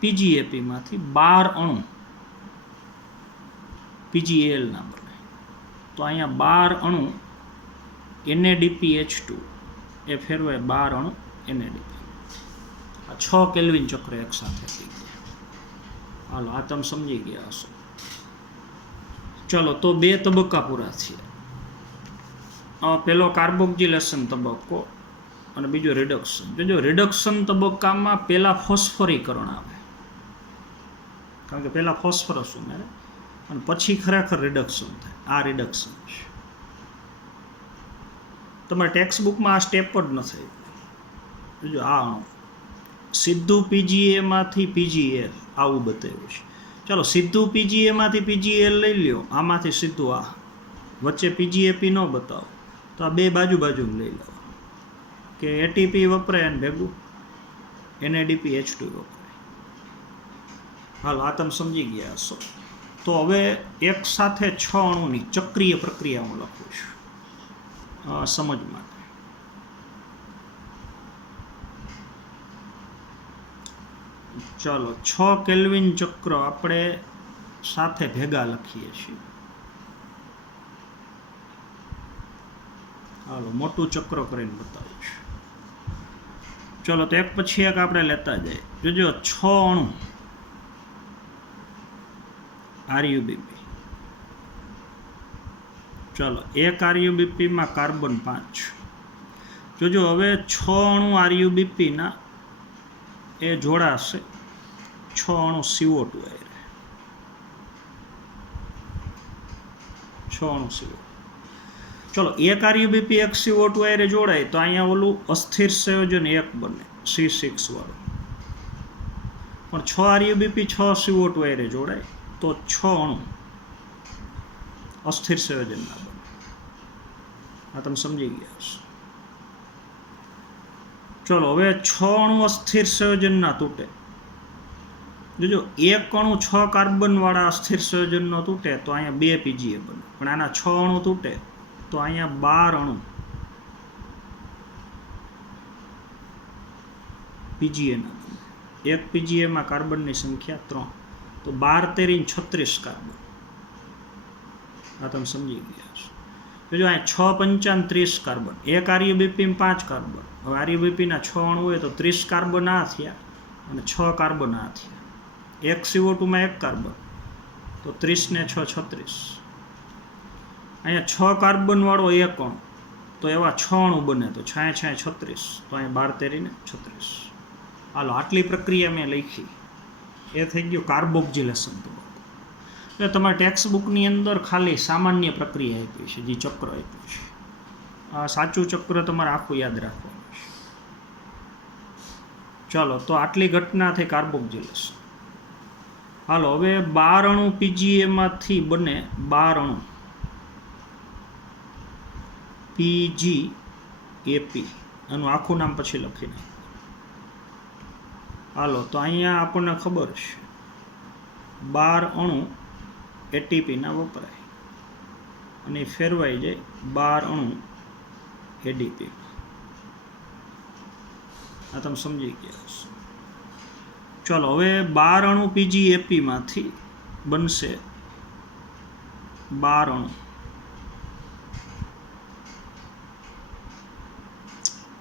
પીજીએપીમાંથી 12 અણુ પીજીએલના બને. તો અહીંયા 12 અણુ NADPH2 એ ફેરવાય 12 અણુ NADP. આ 6 કેલ્વિન ચક્ર એક સાથે થઈ ગયા. હાલો, આ તમે સમજી ગયા હશો. ચલો, તો 2 તબક્કા પૂરા થયા. પેલો કાર્બોક્સિલેશન તબક્કો અને બીજો રિડક્શન. જો રિડક્શન તબક્કામાં પહેલા ફોસ્ફરીકરણ આવે, કારણ કે પહેલા ફોસ્ફરસ ઉમેરે અને પછી ખરેખર રિડક્શન થાય. આ રિડક્શન છે. તમારા ટેક્સ્ટ બુકમાં આ સ્ટેપ જ નથી. જો આ અણુ સીધું પીજીએમાંથી પીજીએલ આવું બતાવ્યું છે. ચાલો, સીધું પીજીએમાંથી પીજીએલ લઈ લ્યો. આમાંથી સીધું આ વચ્ચે પીજીએપી ન બતાવો તો આ 2 બાજુ લઈ લો કે એટીપી વપરાય અને ભેગું NADPH2 વપરાય. હાલો, આ તમે સમજી ગયા હશો. તો હવે એક સાથે 6 અણુની ચક્રીય પ્રક્રિયા હું લખું છું સમજ માટે. ચાલો, 6 કેલ્વિન ચક્ર આપણે સાથે ભેગા લખીએ છીએ. હાલો, મોટું ચક્ર કરીને બતાવું છું. ચલો, તો એક પછી એક આપણે લેતા જઈએ. જોજો, 6 અણુ આરયુબીપી. ચલો, એક આરયુબીપીમાં કાર્બન 5. જોજો, હવે 6 અણુ આરયુબીપીના એ જોડાશે 6 અણુ CO2 હારે. 6 અણુ CO2. ચલો, એક આરયુબીપી એક CO2 હારે જોડાય તો અહીંયા ઓલું અસ્થિર સંયોજન 1 બને C6 વાળું. પણ 6 આરયુબીપી 6 CO2 હારે જોડાય તો 6 અણુ અસ્થિર સંયોજનના બને. આ તમે સમજી ગયા છો. ચલો, હવે 6 અણુ અસ્થિર સંયોજનના તૂટે. જોજો, એક અણુ 6 કાર્બનવાળા અસ્થિર સંયોજનનો તૂટે તો અહીંયા 2 પીજીએ બને. પણ આના 6 અણુ તૂટે તો અહીંયા 12 અણુ પીજીએના બને. એક પીજીએમાં કાર્બનની સંખ્યા 3. તો 12 13 36 કાર્બન. આ તમે સમજી ગયા છો. જો અહીં 6 પંચાન 30 કાર્બન, એક આરયુબીપીમાં 5 કાર્બન. હવે આરયુબીપીના 6 અણુ હોય તો 30 કાર્બન આ થયા અને 6 કાર્બન આ થયા. એક CO2માં 1 કાર્બન, તો 30 ને 6 36. અહીંયા 6 કાર્બનવાળો એક અણુ, તો એવા 6 અણુ બને, તો 6 6 36, તો અહીંયા 12 તેરી ને 36. હાલો, આટલી પ્રક્રિયા મેં લખી. એ થઈ ગયું કાર્બોક્સિલેશન તબક્કો. એટલે તમારા ટેક્સ્ટ બુકની અંદર ખાલી સામાન્ય પ્રક્રિયા આપી છે, જે ચક્ર આપ્યું છે. આ સાચું ચક્ર તમારે આખું યાદ રાખવાનું છે. ચાલો, તો આટલી ઘટના થઈ કાર્બોક્સિલેશન. હાલો, હવે 12 અણુ પીજીએમાંથી બને 12 અણુ પીજીએપી. આનું આખું નામ પછી લખી નાખો. હાલો, તો અહીંયા આપણને ખબર છે 12 અણુ એટીપીના વપરાય અને ફેરવાઈ જાય 12 અણુ એડીપી. આ તમે સમજી ગયા હશો. ચલો, હવે 12 અણુ પીજીએપીમાંથી બનશે 12 અણુ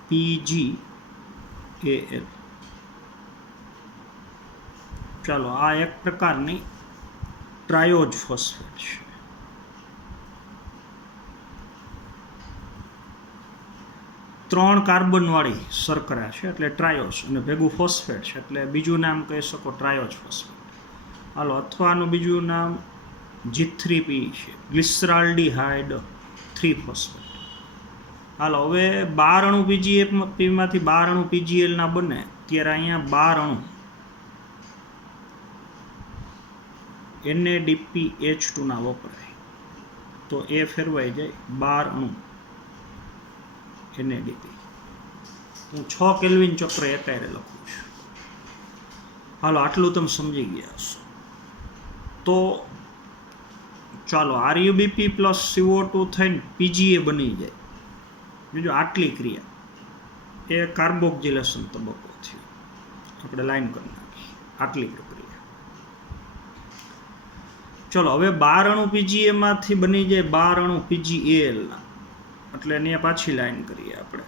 પીજીએએલ. ચાલો, આ એક પ્રકારની ટ્રાયોજ ફોસ્ફેટ છે. ત્રણ કાર્બનવાળી શર્કરા છે એટલે ટ્રાયોસ, અને ભેગું ફોસ્ફેટ છે એટલે બીજું નામ કહી શકો ટ્રાયોજ ફોસ્ફેટ. હાલો, અથવા આનું બીજું નામ G3P છે, ગ્લિસરાલ્ડીહાઇડ 3 ફોસ્ફેટ. હાલો, હવે 12 અણુ પીજીએપીમાંથી 12 અણુ પીજીએલના બને ત્યારે અહીંયા 12 અણુ NADPH2 ના વપરાય, તો એ ફેરવાઈ જાય 12 અણુ NADP. હું 6 કેલ્વિન ચક્ર એકાયરે લખું છું. હાલો, આટલું તમે સમજી ગયા હશો. તો ચાલો, આરયુબીપી પ્લસ CO2 થઈને પીજીએ બની જાય. બીજું આટલી ક્રિયા એ કાર્બોક્સિલેશન તબક્કો થયો. આપણે લાઈન કરી નાખીએ આટલી પ્રક્રિયા. ચલો, હવે 12 અણુ પીજીએમાંથી બની જાય 12 અણુ પીજીએલના, એટલે એની પાછી લાઈન કરીએ આપણે.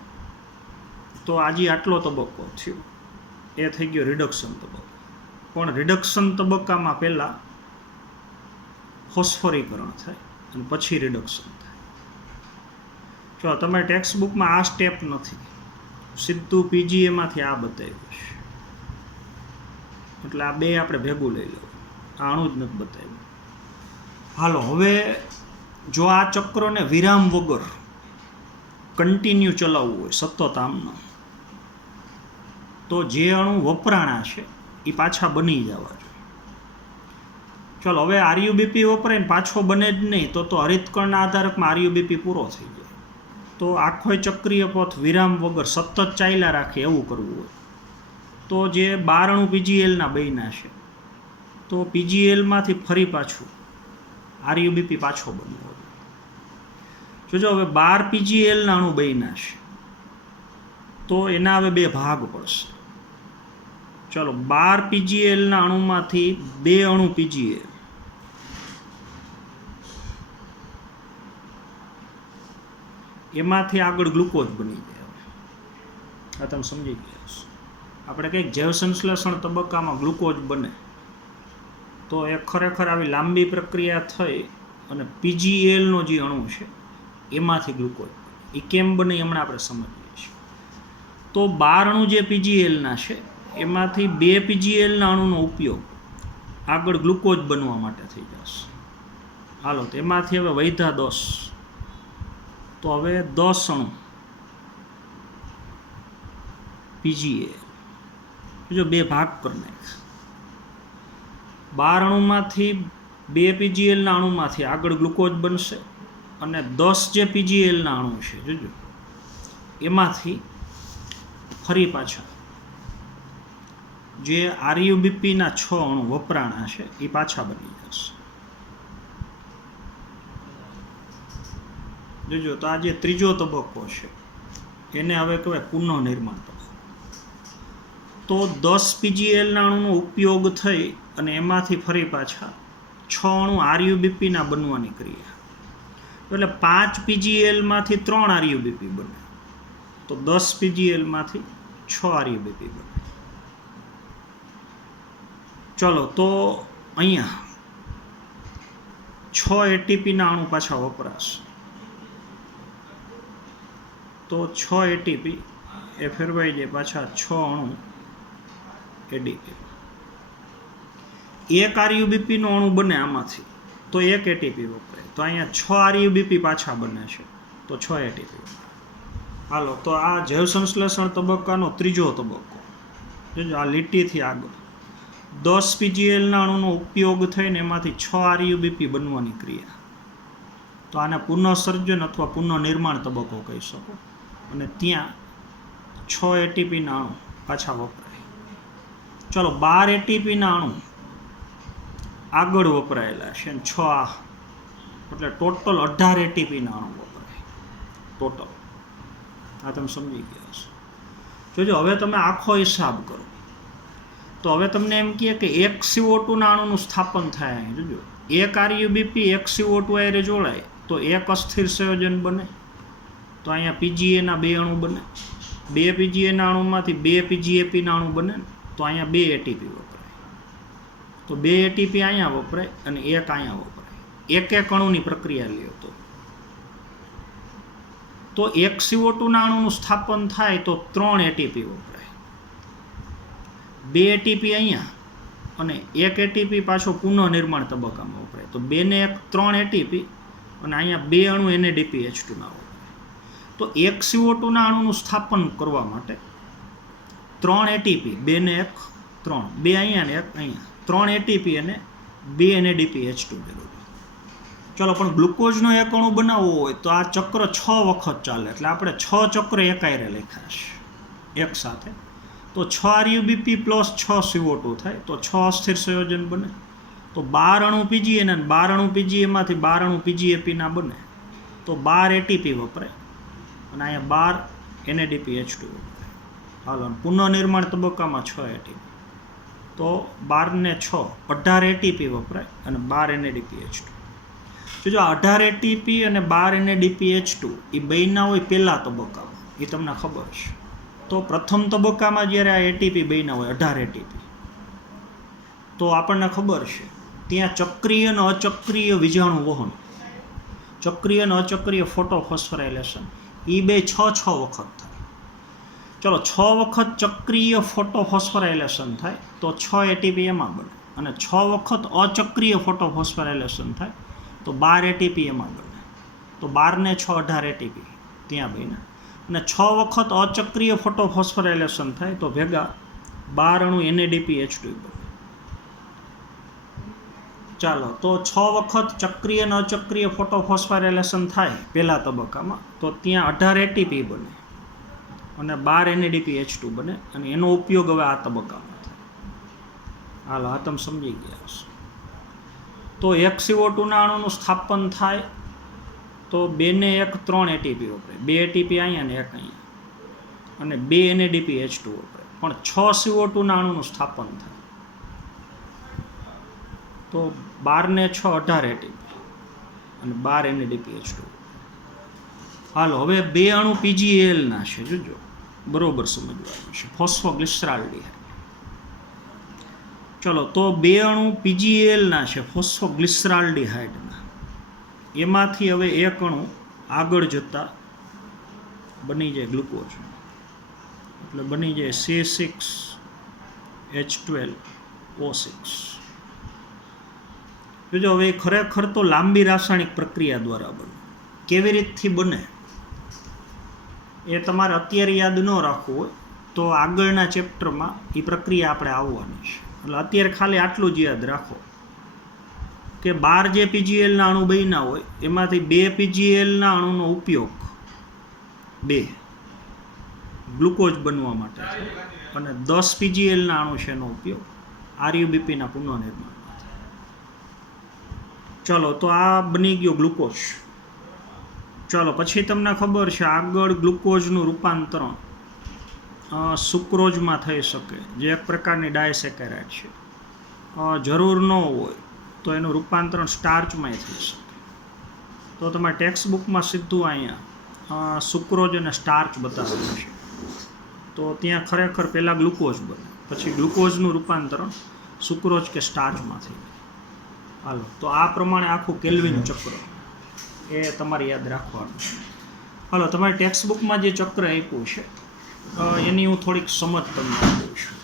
તો આજે આટલો તબક્કો થયો, એ થઈ ગયો રિડક્શન તબક્કો. પણ રિડક્શન તબક્કામાં પહેલાં ફોસ્ફોરીકરણ થાય અને પછી રિડક્શન થાય. જો તમારી ટેક્સ્ટ બુકમાં આ સ્ટેપ નથી, સીધું પીજીએમાંથી આ બતાવ્યું છે, એટલે આ બે આપણે ભેગું લઈ લો. આ અણુ જ નથી બતાવ્યું. હાલો, હવે જો આ ચક્રને વિરામ વગર કન્ટિન્યુ ચલાવવું હોય સતત આમનો, તો જે અણુ વપરાણા છે એ પાછા બની જવા જોઈએ. ચલો, હવે આરયુબીપી વપરાય ને પાછો બને જ નહીં તો હરિતકણના આધારકમાં આરયુબીપી પૂરો થઈ જાય. તો આખો ચક્રીય પથ વિરામ વગર સતત ચાલ્યા રાખે એવું કરવું હોય તો જે 12 અણુ પીજીએલના બન્યા છે, તો પીજીએલમાંથી ફરી પાછું આરયુબીપી પાછો બનવો. જોજો, હવે 12 પીજીએલના અણુ બન્યા છે તો એના હવે બે ભાગ પડશે. ચલો, 12 પીજીએલના અણુમાંથી 2 અણુ પીજીએલ, એમાંથી આગળ ગ્લુકોઝ બની જાય. આ તમે સમજી ગયા છો. આપણે કંઈક જૈવ સંશ્લેષણ તબક્કામાં ગ્લુકોઝ બને તો એ ખરેખર આવી લાંબી પ્રક્રિયા થઈ અને પીજીએલનો જે અણુ છે એમાંથી ગ્લુકોઝ બને. એ કેમ બને હમણાં આપણે સમજીએ છીએ. તો 12 અણુ જે પીજીએલના છે એમાંથી 2 પીજીએલના અણુનો ઉપયોગ આગળ ગ્લુકોઝ બનવા માટે થઈ જશે. હાલો, તો એમાંથી હવે વધ્યા 10, તો હવે 10 અણુ પીજીએલ. જો બે ભાગ કરી નાખ, 12 અણુમાંથી 2 પીજીએલના અણુમાંથી આગળ ગ્લુકોઝ બનશે અને 10 જે પીજીએલના અણુ છે જોજો એમાંથી ફરી પાછા જે આરયુબીપીના 6 અણુ વપરાણા છે એ પાછા બની જશે. જોજો, તો આ જે ત્રીજો તબક્કો છે એને હવે કહેવાય પુનઃનિર્માણ તબક્કો. તો 10 પીજીએલના અણુનો ઉપયોગ થઈ અને એમાંથી ફરી પાછા 6 અણુ આરયુબીપીના બનવાની ક્રિયા. એટલે 5 પીજીએલમાંથી 3 આરયુબીપી બને, તો 10 પીજીએલમાંથી 6 આરયુબીપી બને. ચલો તો અહીંયા 6 એટીપીના અણુ પાછા વપરાશે. તો 6 એટીપી એ ફેરવાઈ જાય પાછા 6 અણુ એડીપી. એક આરયુબીપીનો અણુ બને આમાંથી, તો 1 એટીપી વપરાય. તો અહીંયા 6 આરયુબીપી પાછા બને છે, તો 6 એટીપી. હાલો, તો આ જૈવ સંશ્લેષણ તબક્કાનો ત્રીજો તબક્કો. જોજો આ લીટીથી આગળ 10 પીજીએલના અણુનો ઉપયોગ થઈને એમાંથી 6 આરયુબીપી બનવાની ક્રિયા. તો આને પુનઃસર્જન અથવા પુનઃનિર્માણ તબક્કો કહી શકો. અને ત્યાં 6 એટીપીના અણુ પાછા વપરાય. ચલો 12 એટીપીના અણુ આગળ વપરાયેલા છે, 6 એટલે ટોટલ 18 એટીપીના અણુ વપરાય ટોટલ. આ તમે સમજી ગયા હશો. જોજો હવે તમે આખો હિસાબ કરો તો હવે તમને એમ કહે કે એક CO2ના અણુનું સ્થાપન થાય. જોજો એક આરયુબીપી એક CO2 આયરે જોડાય તો એક અસ્થિર સંયોજન બને. તો અહીંયા પીજીએના 2 અણુ બને. 2 પીજીએના અણુમાંથી 2 પીજીએપીના અણુ બને, તો અહીંયા 2 એટીપી વપરાય. તો 2 એટીપી અહીંયા વપરાય અને 1 અહીંયા વપરાય. એક અણુની પ્રક્રિયા લ્યો તો એક CO2ના અણુનું સ્થાપન થાય તો 3 એટીપી વપરાય. 2 એટીપી અહીંયા અને 1 એટીપી પાછો પુનઃનિર્માણ તબક્કામાં વપરાય. તો 2 ને 1 3 એટીપી અને અહીંયા 2 અણુ NADPH2ના વપરાય. તો એક CO2ના અણુનું સ્થાપન કરવા માટે 3 એટીપી, 2 ને 1 3, 2 અહીંયા ને 1 અહીંયા, 3 એટીપી અને 2 NADPH2 જરૂરી. ચલો, પણ ગ્લુકોઝનો એક અણુ બનાવવો હોય તો આ ચક્ર 6 વખત ચાલે. એટલે આપણે 6 ચક્ર એકાયરે લખ્યા છે એક સાથે. તો 6 આરયુબીપી પ્લસ 6 CO2 થાય તો 6 અસ્થિર સંયોજન બને. તો 12 અણુ પીજીએ અને 12 અણુ પીજીએમાંથી 12 અણુ પીજીએપીના બને, તો 12 એટીપી વપરાય અને અહીંયા 12 NADPH2 વપરાય. હાલો, પુનઃનિર્માણ તબક્કામાં 6 એટીપી, તો 12 ને 6 18 એટીપી વપરાય અને 12 NADPH2. જો 18 એટીપી અને 12 NADPH2 એ બન્યા હોય પહેલા તબક્કામાં, એ તમને ખબર છે. તો પ્રથમ તબક્કામાં જ્યારે આ એટીપી બન્યા હોય 18 એટીપી, તો આપણને ખબર છે ત્યાં ચક્રીય અને અચક્રીય વિજાણુ વહન, ચક્રીય અને અચક્રીય ફોટોફોસ્ફોરાયલેશન, એ બે 6 વખત થાય. ચલો 6 વખત ચક્રીય ફોટોફોસ્ફોરાયલેશન થાય તો 6 એટીપી એમાં બને, અને 6 વખત અચક્રીય ફોટોફોસ્ફોરાયલેશન થાય તો 12 એટીપી એમાં બને. તો 12 ને 6 18 એટીપી ત્યાં બન્યા. અને 6 વખત અચક્રીય ફોટોફોસ્ફોરાયલેશન થાય તો ભેગા 12 અણુ NADPH2 બને. ચાલો, તો 6 વખત ચક્રીય અને અચક્રીય ફોટોફોસ્ફોરાયલેશન થાય પહેલા તબક્કામાં તો ત્યાં 18 એટીપી બને અને 12 NADPH2 બને, અને એનો ઉપયોગ હવે આ તબક્કામાં થાય. હાલો, આ તમે સમજી ગયા હશો. તો એક CO2ના અણુનું સ્થાપન થાય તો 2 ને 1 3 એટીપી વપરાય, 2 એટીપી અહીંયા ને 1 અહીંયા, અને 2 NADPH2 વપરાય. પણ 6 CO2ના અણુનું સ્થાપન થાય તો 12 ને 6 18 એટીપી અને 12 NADPH2. હાલો, હવે 2 અણુ પીજીએલના છે. જોજો બરોબર સમજવાનું છે. ફોસ્ફોગ્લિસરાલ્ડિહાઇડ. ચલો, તો 2 અણુ પીજીએલના છે ફોસ્ફોગ્લિસરાલ્ડિહાઇડના. એમાંથી હવે એક અણુ આગળ જતા બની જાય ગ્લુકોઝ, એટલે બની જાય C6H12O6. જોજો હવે ખરેખર તો લાંબી રાસાયણિક પ્રક્રિયા દ્વારા બને. કેવી રીતથી બને એ તમારે અત્યારે યાદ ન રાખવું હોય તો આગળના ચેપ્ટરમાં એ પ્રક્રિયા આપણે આવવાની છે. એટલે અત્યારે ખાલી આટલું જ યાદ રાખો કે 12 જે પીજીએલના અણુ બન્યા હોય એમાંથી 2 પીજીએલના અણુનો ઉપયોગ 2 ગ્લુકોઝ બનવા માટે છે, અને 10 પીજીએલના અણુ છે એનો ઉપયોગ આરયુબીપીના પુનઃનિર્માણમાં થાય. ચલો, તો આ બની ગયો ગ્લુકોઝ. ચલો, પછી તમને ખબર છે આગળ ગ્લુકોઝનું રૂપાંતરણ સુક્રોઝમાં થઈ શકે, જે એક પ્રકારની ડાયસેકેરાઇડ છે. જરૂર ન હોય તો એનું રૂપાંતરણ સ્ટાર્ચમાં થઈ શકે. તો તમારા ટેક્સ્ટ બુકમાં સીધું અહીંયા સુક્રોઝ અને સ્ટાર્ચ બતાવેલું છે. તો ત્યાં ખરેખર પહેલાં ગ્લુકોઝ બને, પછી ગ્લુકોઝનું રૂપાંતરણ સુક્રોઝ કે સ્ટાર્ચમાં થઈ. હાલો, તો આ પ્રમાણે આખું કેલ્વિન ચક્ર એ તમારે યાદ રાખવાનું છે. હાલો, તમારી ટેક્સ્ટ બુકમાં જે ચક્ર આપ્યું છે એની હું થોડીક સમજ તમને આપું છું.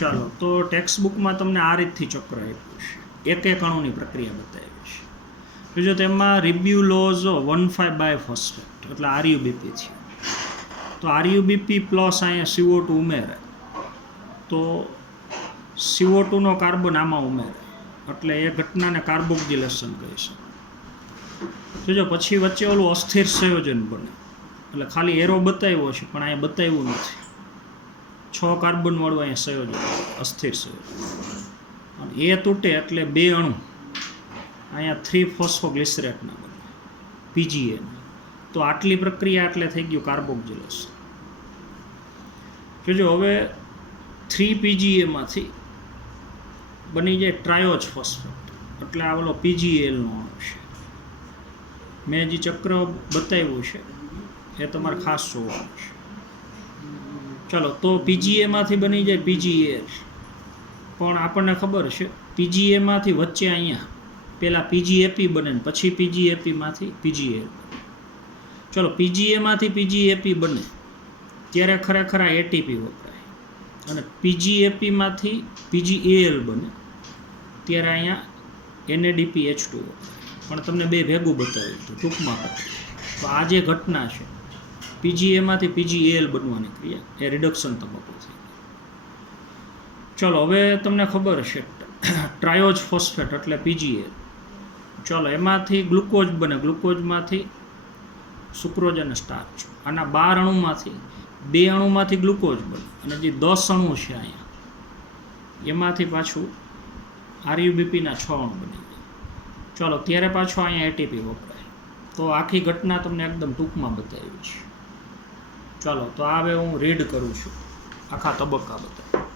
ચાલો, તો ટેક્સ્ટ બુકમાં તમને આ રીતથી ચક્ર આપ્યું છે, એક એક અણુની પ્રક્રિયા બતાવી છે. બીજો તેમાં રિબ્યુલોઝ 1,5 બાયફોસ્ફેટ એટલે RUBP છે. તો RUBP પ્લસ અહીંયા CO2 ઉમેરે તો CO2 નો કાર્બન આમાં ઉમેરે એટલે એ ઘટનાને કાર્બોક્સિલેશન કહી શકે. જો પછી વચ્ચે ઓલું અસ્થિર સંયોજન બને એટલે ખાલી એરો બતાવ્યો છે પણ અહીંયા બતાવ્યું નથી. 6 કાર્બન વાળું અહીંયા સંયોજન અસ્થિર સંયોજન, અને એ તૂટે એટલે 2 અણુ અહીંયા 3 ફોસ્ફોગ્લિસરેટના બને PGA. તો આટલી પ્રક્રિયા એટલે થઈ ગયું કાર્બોક્સિલેશન. જો હવે 3 PGAમાંથી બની જાય ટ્રાયોઝ ફોસ્ફેટ એટલે આ ઓલો PGALનો અણુ છે. મેં જે ચક્ર બતાવ્યું છે એ તમારે ખાસ જોવાનું છે. ચલો, તો PGAમાંથી બની જાય PGAL, પણ આપણને ખબર છે PGAમાંથી વચ્ચે અહીંયા પહેલાં PGAP બને ને પછી PGAPમાંથી PGAL. ચલો, PGAમાંથી PGAP બને ત્યારે ખરેખર આ ATP વપરાય, અને PGAPમાંથી PGAL બને ત્યારે અહીંયા NADPH2 વપરાય. પણ તમને બે ભેગું બતાવ્યું હતું ટૂંકમાં. તો આ જે ઘટના છે PGAમાંથી PGAL બનવાની ક્રિયા એ રિડક્શન તબક્કો થઈ. ચલો, હવે તમને ખબર છે ટ્રાયોઝ ફોસ્ફેટ એટલે PGAL. ચલો, એમાંથી ગ્લુકોઝ બને, ગ્લુકોઝમાંથી સુક્રોઝ અને સ્ટાર્ચ. આના 12 અણુમાંથી 2 અણુમાંથી ગ્લુકોઝ બને, અને જે 10 અણુ છે અહીંયા એમાંથી પાછું RUBPના 6 અણુ બની જાય. ચલો, ત્યારે પાછો અહીંયા ATP વપરાય. તો આખી ઘટના તમને એકદમ ટૂંકમાં બતાવી છે. ચાલો, તો આ હવે હું રીડ કરું છું, આખા તબક્કા બતાવું.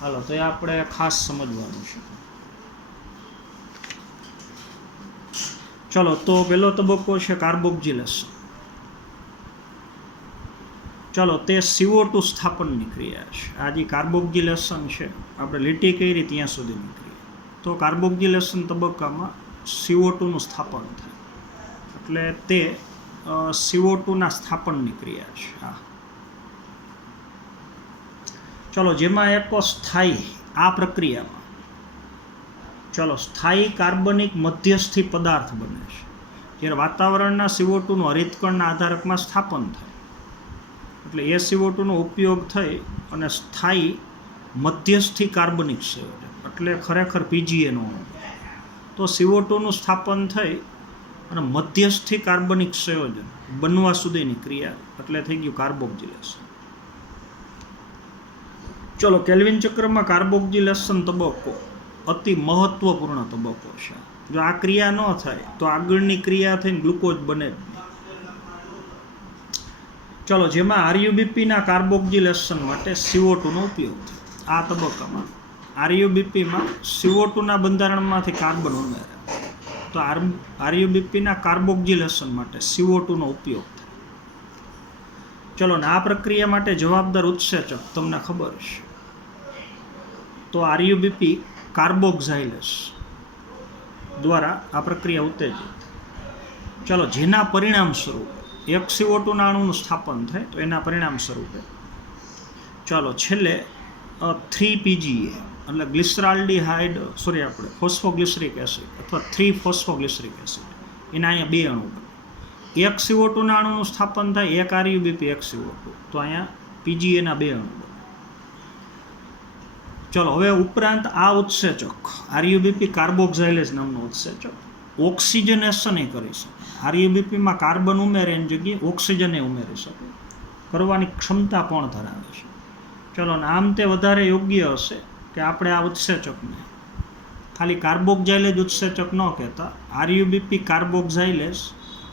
હાલો, તો એ આપણે ખાસ સમજવાનું છે. ચલો, તો પહેલો તબક્કો છે કાર્બોક્સિલેશન. ચલો, તે CO2 સ્થાપનની ક્રિયા છે. આ જે કાર્બોક્સિલેશન છે આપણે લીટી કરી ત્યાં સુધીની ક્રિયા. તો કાર્બોક્સિલેશન તબક્કામાં CO2નું સ્થાપન થાય એટલે તે CO2ના સ્થાપનની ક્રિયા છે. હા, ચલો, જેમાં એક સ્થાયી આ પ્રક્રિયામાં સ્થાયી કાર્બનિક મધ્યસ્થી પદાર્થ બને છે. જ્યારે વાતાવરણના CO2નું હરિતકણના આધારકમાં સ્થાપન થાય એટલે એ CO2નો ઉપયોગ થઈ અને સ્થાયી મધ્યસ્થી કાર્બનિક સંયોજન એટલે ખરેખર PGAનો અણુ. તો CO2નું સ્થાપન થઈ અને મધ્યસ્થી કાર્બનિક સંયોજન બનવા સુધીની ક્રિયા એટલે થઈ ગયું કાર્બોક્સિલેશન. ચલો, કેલ્વિન ચક્રમાં કાર્બોક્સિલેશન તબક્કો અતિ મહત્વપૂર્ણ તબક્કો છે. જો આ ક્રિયા ન થાય તો આગળની ક્રિયા થઈને ગ્લુકોઝ બને જ નહીં. ચલો, જેમાં RUBPના કાર્બોક્સિલેશન માટે CO2નો ઉપયોગ થાય. આ તબક્કામાં RUBPમાં CO2ના બંધારણમાંથી કાર્બન ઉમેરે તો RUBPના કાર્બોક્સિલેશન માટે CO2નો ઉપયોગ થાય. ચલો, ને આ પ્રક્રિયા માટે જવાબદાર ઉત્સેચક તમને ખબર છે. તો RUBP કાર્બોક્સાઇલેસ દ્વારા આ પ્રક્રિયા ઉત્તેજિત. ચલો, જેના પરિણામ સ્વરૂપે એક CO2ના અણુનું સ્થાપન થાય તો એના પરિણામ સ્વરૂપે ચલો છેલ્લે 3 PGA એટલે ગ્લિસરાલ્ડિહાઇડ આપણે ફોસ્ફોગ્લિસરિક એસિડ અથવા 3 ફોસ્ફોગ્લિસરિક એસિડ એના અહીંયા 2 અણુ બને. એક CO2ના અણુનું સ્થાપન થાય, એક RUBP એક CO2, તો અહીંયા PGAના 2 અણુ બને. ચલો, હવે ઉપરાંત આ ઉત્સેચક RUBP કાર્બોક્સાઇલેસ નામનો ઉત્સેચક ઓક્સિજનેશન એ કરી શકે. RUBPમાં કાર્બન ઉમેરે એની જગ્યાએ ઓક્સિજન એ ઉમેરી શકે, કરવાની ક્ષમતા પણ ધરાવે છે. ચલો, આમ તે વધારે યોગ્ય હશે કે આપણે આ ઉત્સેચકને ખાલી કાર્બોક્સાઇલેજ ઉત્સેચક ન કહેતા RUBP કાર્બોક્સાઇલેસ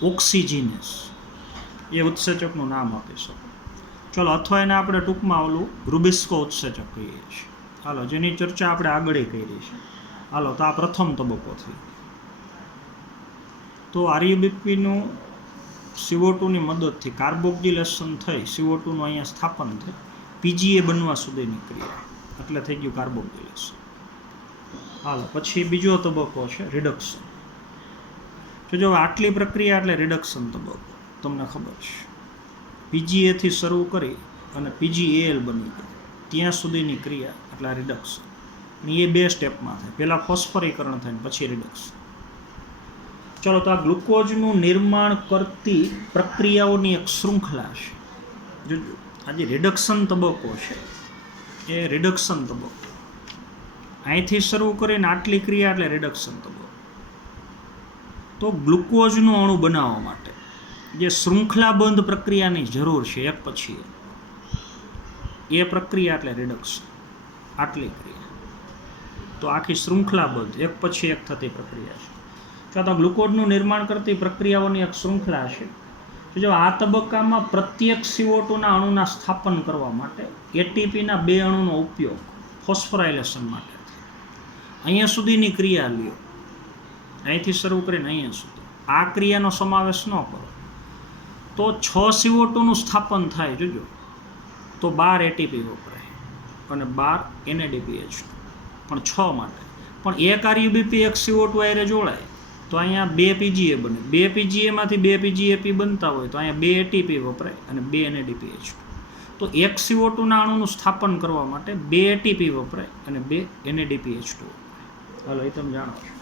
ઓક્સિજિનેસ એ ઉત્સેચકનું નામ આપી શકો. ચલો, અથવા એને આપણે ટૂંકમાં ઓલું રુબિસ્કો ઉત્સેચક કહીએ છીએ. હાલો, જેની ચર્ચા આપણે આગળ કરી છે. હાલો, તો આ પ્રથમ તબક્કો થઈ. તો આરયુબીપીનું CO2ની મદદથી કાર્બોક્સિલેશન થઈ CO2નું અહીંયા સ્થાપન થઈ પીજીએ બનવા સુધીની ક્રિયા, એટલે થઈ ગયું કાર્બોક્સિલેશન. હાલો, પછી બીજો તબક્કો છે રિડક્શન. જો આટલી પ્રક્રિયા એટલે રિડક્શન તબક્કો તમને ખબર છે. પીજીએથી શરૂ કરી અને PgAl બની જાય ત્યાં સુધીની ક્રિયા એટલે રિડક્શન. એ 2 સ્ટેપમાં થાય. પહેલાં ફોસ્ફરીકરણ થાય પછી રિડક્શન. ચલો, તો આ ગ્લુકોઝનું નિર્માણ કરતી પ્રક્રિયાઓની એક શૃંખલા છે. જોજો, આ જે રિડક્શન તબક્કો છે એ રિડક્શન તબક્કો અહીંથી શરૂ કરીને આટલી ક્રિયા એટલે રિડક્શન તબક્કો. તો ગ્લુકોઝનું અણુ બનાવવા માટે જે શૃંખલાબંધ પ્રક્રિયાની જરૂર છે એક પછી એ પ્રક્રિયા એટલે રિડક્શન. આટલી ક્રિયા તો આખી શૃંખલાબંધ એક પછી એક થતી પ્રક્રિયા છે. તો ગ્લુકોઝનું નિર્માણ કરતી પ્રક્રિયાઓની એક શૃંખલા છે. જો આ તબક્કામાં પ્રત્યેક CO2ના અણુના સ્થાપન કરવા માટે ATPના 2 અણુનો ઉપયોગ ફોસ્ફોરાયલેશન માટે. અહીંયા સુધીની ક્રિયા લ્યો, અહીંથી શરૂ કરીને અહીંયા સુધી આ ક્રિયાનો સમાવેશ ન કરો તો 6 CO2નું સ્થાપન થાય. જોજો, તો 12 ATP વપરાય અને 12 NADPH, પણ 6 માટે. પણ એક આરયુબીપી એક CO2 આરે જોડાય તો અહીંયા 2 PGA બને. 2 PGAમાંથી 2 PGAP બનતા હોય તો અહીંયા 2 ATP વપરાય અને 2 NADPH. તો એક CO2ના અણુનું સ્થાપન કરવા માટે 2 ATP વપરાય અને 2 NADPH2 વપરાય. હાલો, એ તમે જાણો છો.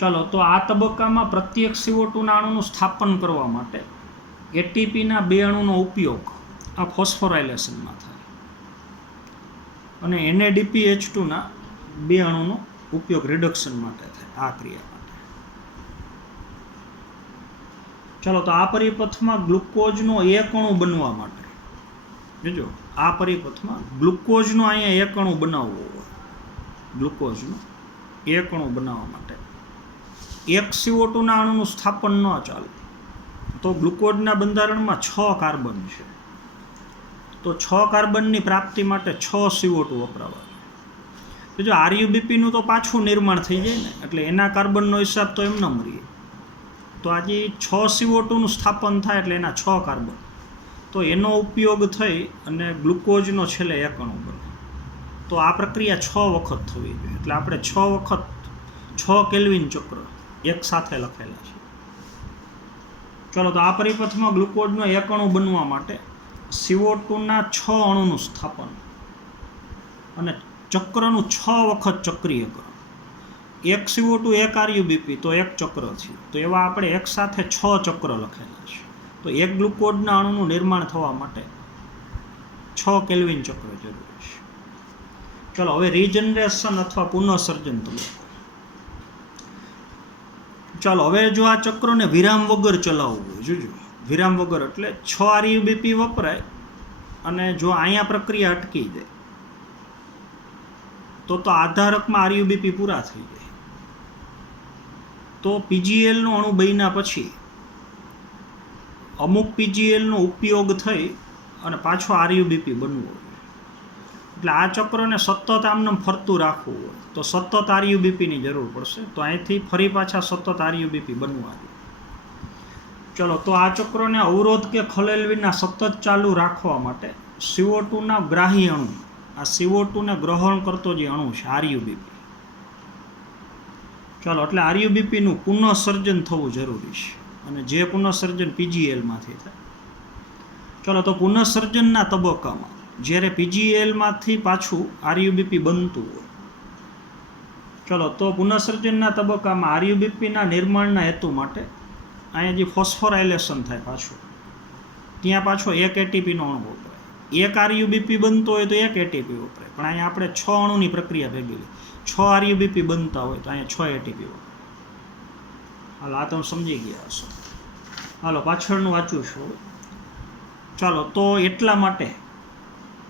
ચાલો, તો આ તબક્કામાં પ્રત્યેક CO2ના અણુનું સ્થાપન કરવા માટે ATPના 2 અણુનો ઉપયોગ આ ફોસ્ફોરાયલેશનમાં થાય અને NADPH2ના 2 અણુનો ઉપયોગ રિડક્શન માટે થાય આ ક્રિયા માટે. ચાલો, તો આ પરિપથમાં ગ્લુકોઝનો એક અણુ બનવા માટે જોજો, આ પરિપથમાં ગ્લુકોઝનો અહીંયા એક અણુ બનાવવો હોય, ગ્લુકોઝનો એક અણુ બનાવવા માટે એક CO2ના અણુનું સ્થાપન ન ચાલે તો ગ્લુકોઝના બંધારણમાં 6 કાર્બન છે. તો 6 કાર્બનની પ્રાપ્તિ માટે 6 CO2 વપરાવા. જો આરયુબીપીનું તો પાછું નિર્માણ થઈ જાય ને, એટલે એના કાર્બનનો હિસાબ તો એમ ન મળીએ. તો આજે 6 CO2નું સ્થાપન થાય એટલે એના 6 કાર્બન, તો એનો ઉપયોગ થઈ અને ગ્લુકોઝનો છેલ્લે એક અણુ બને. તો આ પ્રક્રિયા 6 વખત થવી જોઈએ. એટલે આપણે 6 વખત 6 કેલ્વિન ચક્ર એક સાથે લખેલા છે. ચલો, તો આ પરિપથમાં ગ્લુકોઝનો એક અણુ બનવા માટે CO2ના 6 અણુનું સ્થાપન અને ચક્રનું 6 વખત ચક્રીયકરણ. એક CO2 એક આરયુબીપી તો એક ચક્ર થયું. તો એવા આપણે એક સાથે 6 ચક્ર લખેલા છે. તો એક ગ્લુકોઝના અણુનું નિર્માણ થવા માટે 6 કેલ્વિન ચક્ર જરૂરી છે. ચલો, હવે રીજનરેશન અથવા પુનઃસર્જન તબક્કો. ચાલો, હવે જો આ ચક્રને વિરામ વગર ચલાવવું હોય, જોજો વિરામ વગર એટલે 6 આરયુબીપી વપરાય અને જો અહીંયા પ્રક્રિયા અટકી જાય તો આધારકમાં આરયુબીપી પૂરા થઈ જાય. તો PGLનો અણુ બન્યા પછી અમુક PGLનો ઉપયોગ થઈ અને પાછો આરયુબીપી બનવો હોય. એટલે આ ચક્રને સતત આમનામ ફરતું રાખવું હોય તો સતત આરયુબીપીની જરૂર પડશે. તો અહીંથી ફરી પાછા સતત આરયુબીપી બનવા જોઈએ. ચલો, તો આ ચક્રને અવરોધ કે ખલેલ વિના સતત ચાલુ રાખવા માટે CO2ના ગ્રાહી અણુ, આ CO2ને ગ્રહણ કરતો જે અણુ છે આરયુબીપી. ચાલો, એટલે આરયુબીપીનું પુનઃસર્જન થવું જરૂરી છે અને જે પુનઃસર્જન PGLમાંથી થાય. ચલો, તો પુનઃસર્જનના તબક્કામાં જ્યારે PGLમાંથી પાછું આરયુબીપી બનતું હોય, ચલો, તો પુનઃસર્જનના તબક્કામાં આરયુબીપીના નિર્માણના હેતુ માટે અહીંયા જે ફોસ્ફોરાયલેશન થાય પાછું, ત્યાં પાછો એક ATPનો અણુ વપરાય. એક આરયુબીપી બનતો હોય તો એક ATP વપરાય, પણ અહીંયા આપણે 6 અણુની પ્રક્રિયા ભેગી 6 આરયુબીપી બનતા હોય તો અહીંયા 6 ATP વપરાય. હાલો, આ તમે સમજી ગયા હશો. હાલો, પાછળનું વાંચું છું. ચાલો, તો એટલા માટે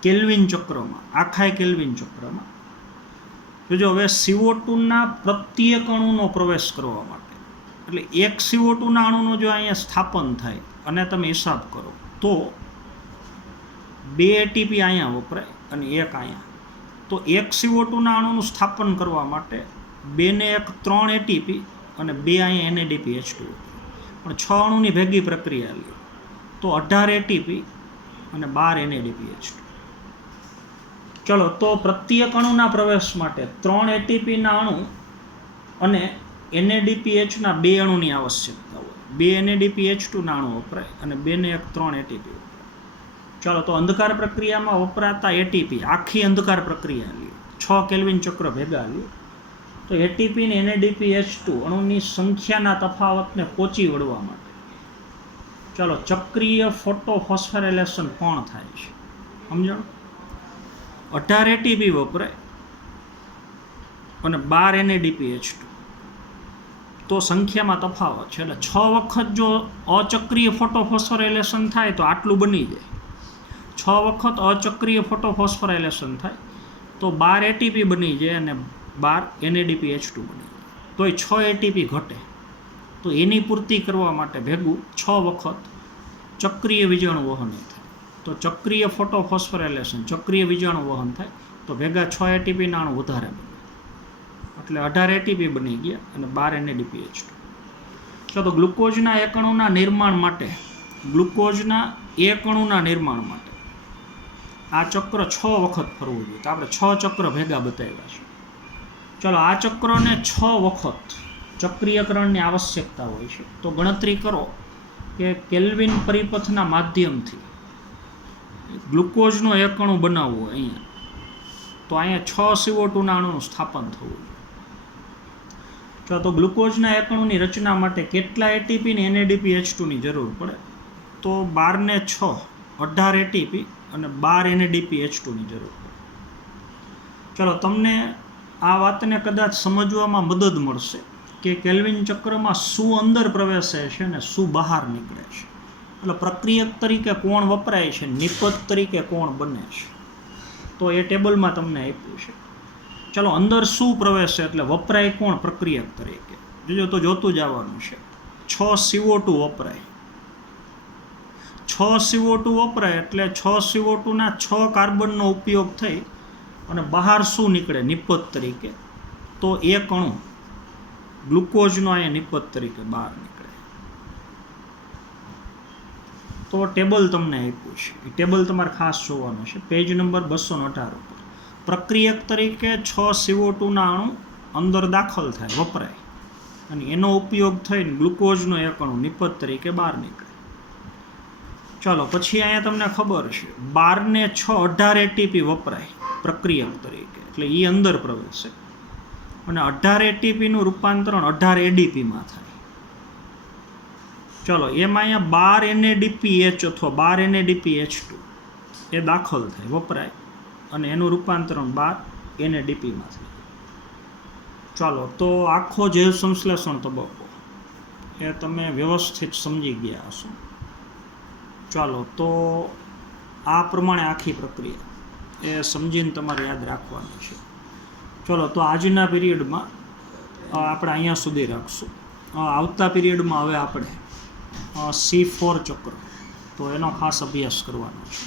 કેલ્વિન ચક્રમાં, આખા કેલ્વિન ચક્રમાં જોજો, હવે CO2ના પ્રત્યેક અણુનો પ્રવેશ કરવા માટે એટલે એક CO2ના અણુનો જો અહીંયા સ્થાપન થાય અને તમે હિસાબ કરો તો 2 ATP અહીંયા વપરાય અને એક અહીંયા. તો એક CO2ના અણુનું સ્થાપન કરવા માટે 2 ને 1 3 ATP અને 2 અહીંયા NADPH2 પણ 6 અણુની ભેગી પ્રક્રિયા લે તો 18 ATP અને 12 NADPH2. ચલો, તો પ્રત્યેક અણુના પ્રવેશ માટે 3 ATPના અણુ અને NADPHના 2 અણુની આવશ્યકતા હોય. 2 NADPH2ના અણુ વપરાય અને 2 ને 1 3 ATP વપરાય. ચાલો, તો અંધકાર પ્રક્રિયામાં વપરાતા ATP આખી અંધકાર પ્રક્રિયા લે 6 કેલ્વિન ચક્ર ભેગા લે તો ATP ને NADPH2 અણુની સંખ્યાના તફાવતને પહોંચી વળવા માટે ચાલો ચક્રીય ફોટોફોસ્ફોરાયલેશન પણ થાય છે. સમજણ? 18 ATP વપરાય અને 12 NADPH2 તો સંખ્યામાં તફાવત છે. એટલે 6 વખત જો અચક્રીય ફોટોફોસ્ફોરાયલેશન થાય તો આટલું બની જાય. 6 વખત અચક્રીય ફોટોફોસ્ફોરાયલેશન થાય તો 12 ATP બની જાય અને 12 NADPH2 બની જાય. તોય 6 ATP ઘટે. તો એની પૂર્તિ કરવા માટે ભેગું 6 વખત ચક્રીય વીજાણુ વહન થાય. તો ચક્રીય ફોટોફોસ્ફોરાયલેશન ચક્રીય વીજાણુ વહન થાય તો ભેગા 6 ATPના અણુ વધારે બને. એટલે 18 ATP બની ગયા અને 12 NADPH2. તો ગ્લુકોઝના એક અણુના નિર્માણ માટે આ ચક્ર 6 વખત ફરવું જોઈએ. તો આપણે 6 ચક્ર ભેગા બતાવ્યા છે. ચલો, આ ચક્રને 6 વખત ચક્રીયકરણની આવશ્યકતા હોય છે. તો ગણતરી કરો કે કેલ્વિન પરિપથના માધ્યમથી ગ્લુકોઝનો એક અણુ બનાવવો અહીંયા તો અહીંયા 6 CO2ના અણુનું સ્થાપન થવું જોઈએ. ચાલો, તો ગ્લુકોઝના એક અણુની રચના માટે કેટલા ATP ને NADPH2ની જરૂર પડે? તો 12 ને 6 18 ATP અને 12 NADPH2ની જરૂર પડે. ચલો, તમને આ વાતને કદાચ સમજવામાં મદદ મળશે કે કેલ્વિન ચક્રમાં શું અંદર પ્રવેશે છે ને શું બહાર નીકળે છે. એટલે પ્રક્રિયક તરીકે કોણ વપરાય છે, નિપજ તરીકે કોણ બને છે, તો એ ટેબલમાં તમને આપ્યું છે. ચલો, અંદર શું પ્રવેશે એટલે વપરાય કોણ પ્રક્રિયક તરીકે જોજો તો જોતું જવાનું છે. 6 CO2 વપરાય. 6 CO2 વપરાય એટલે 6 CO2ના 6 કાર્બનનો ઉપયોગ થઈ અને બહાર શું નીકળે નિપજ તરીકે? તો એક અણુ ગ્લુકોઝનો અહીંયા નિપજ તરીકે બહાર નીકળે. તો ટેબલ તમને આપ્યું છે. એ ટેબલ તમારે ખાસ જોવાનું છે. પેજ નંબર 218 ઉપર પ્રક્રિયક તરીકે 6 CO2ના અણુ અંદર દાખલ થાય વપરાય અને એનો ઉપયોગ થઈને ગ્લુકોઝનો એક અણુ નિપજ તરીકે બહાર નીકળે. ચાલો, પછી અહીંયા તમને ખબર છે 12 ને 6 18 ATP વપરાય પ્રક્રિયક તરીકે એટલે એ અંદર પ્રવેશે અને 18 ATPનું રૂપાંતરણ 18 ADPમાં થાય. ચલો, એમાં અહીંયા 12 NADPH અથવા 12 NADPH2 એ દાખલ થાય વપરાય અને એનું રૂપાંતરણ 12 NADPમાં થાય. ચાલો, તો આખો જૈવ સંશ્લેષણ તબક્કો એ તમે વ્યવસ્થિત સમજી ગયા હશો. ચાલો, તો આ પ્રમાણે આખી પ્રક્રિયા એ સમજીને તમારે યાદ રાખવાની છે. ચલો, તો આજના પીરિયડમાં આપણે અહીંયા સુધી રાખશું. આવતા પીરિયડમાં હવે આપણે C4 ચક્ર તો એનો ખાસ અભ્યાસ કરવાનો છે.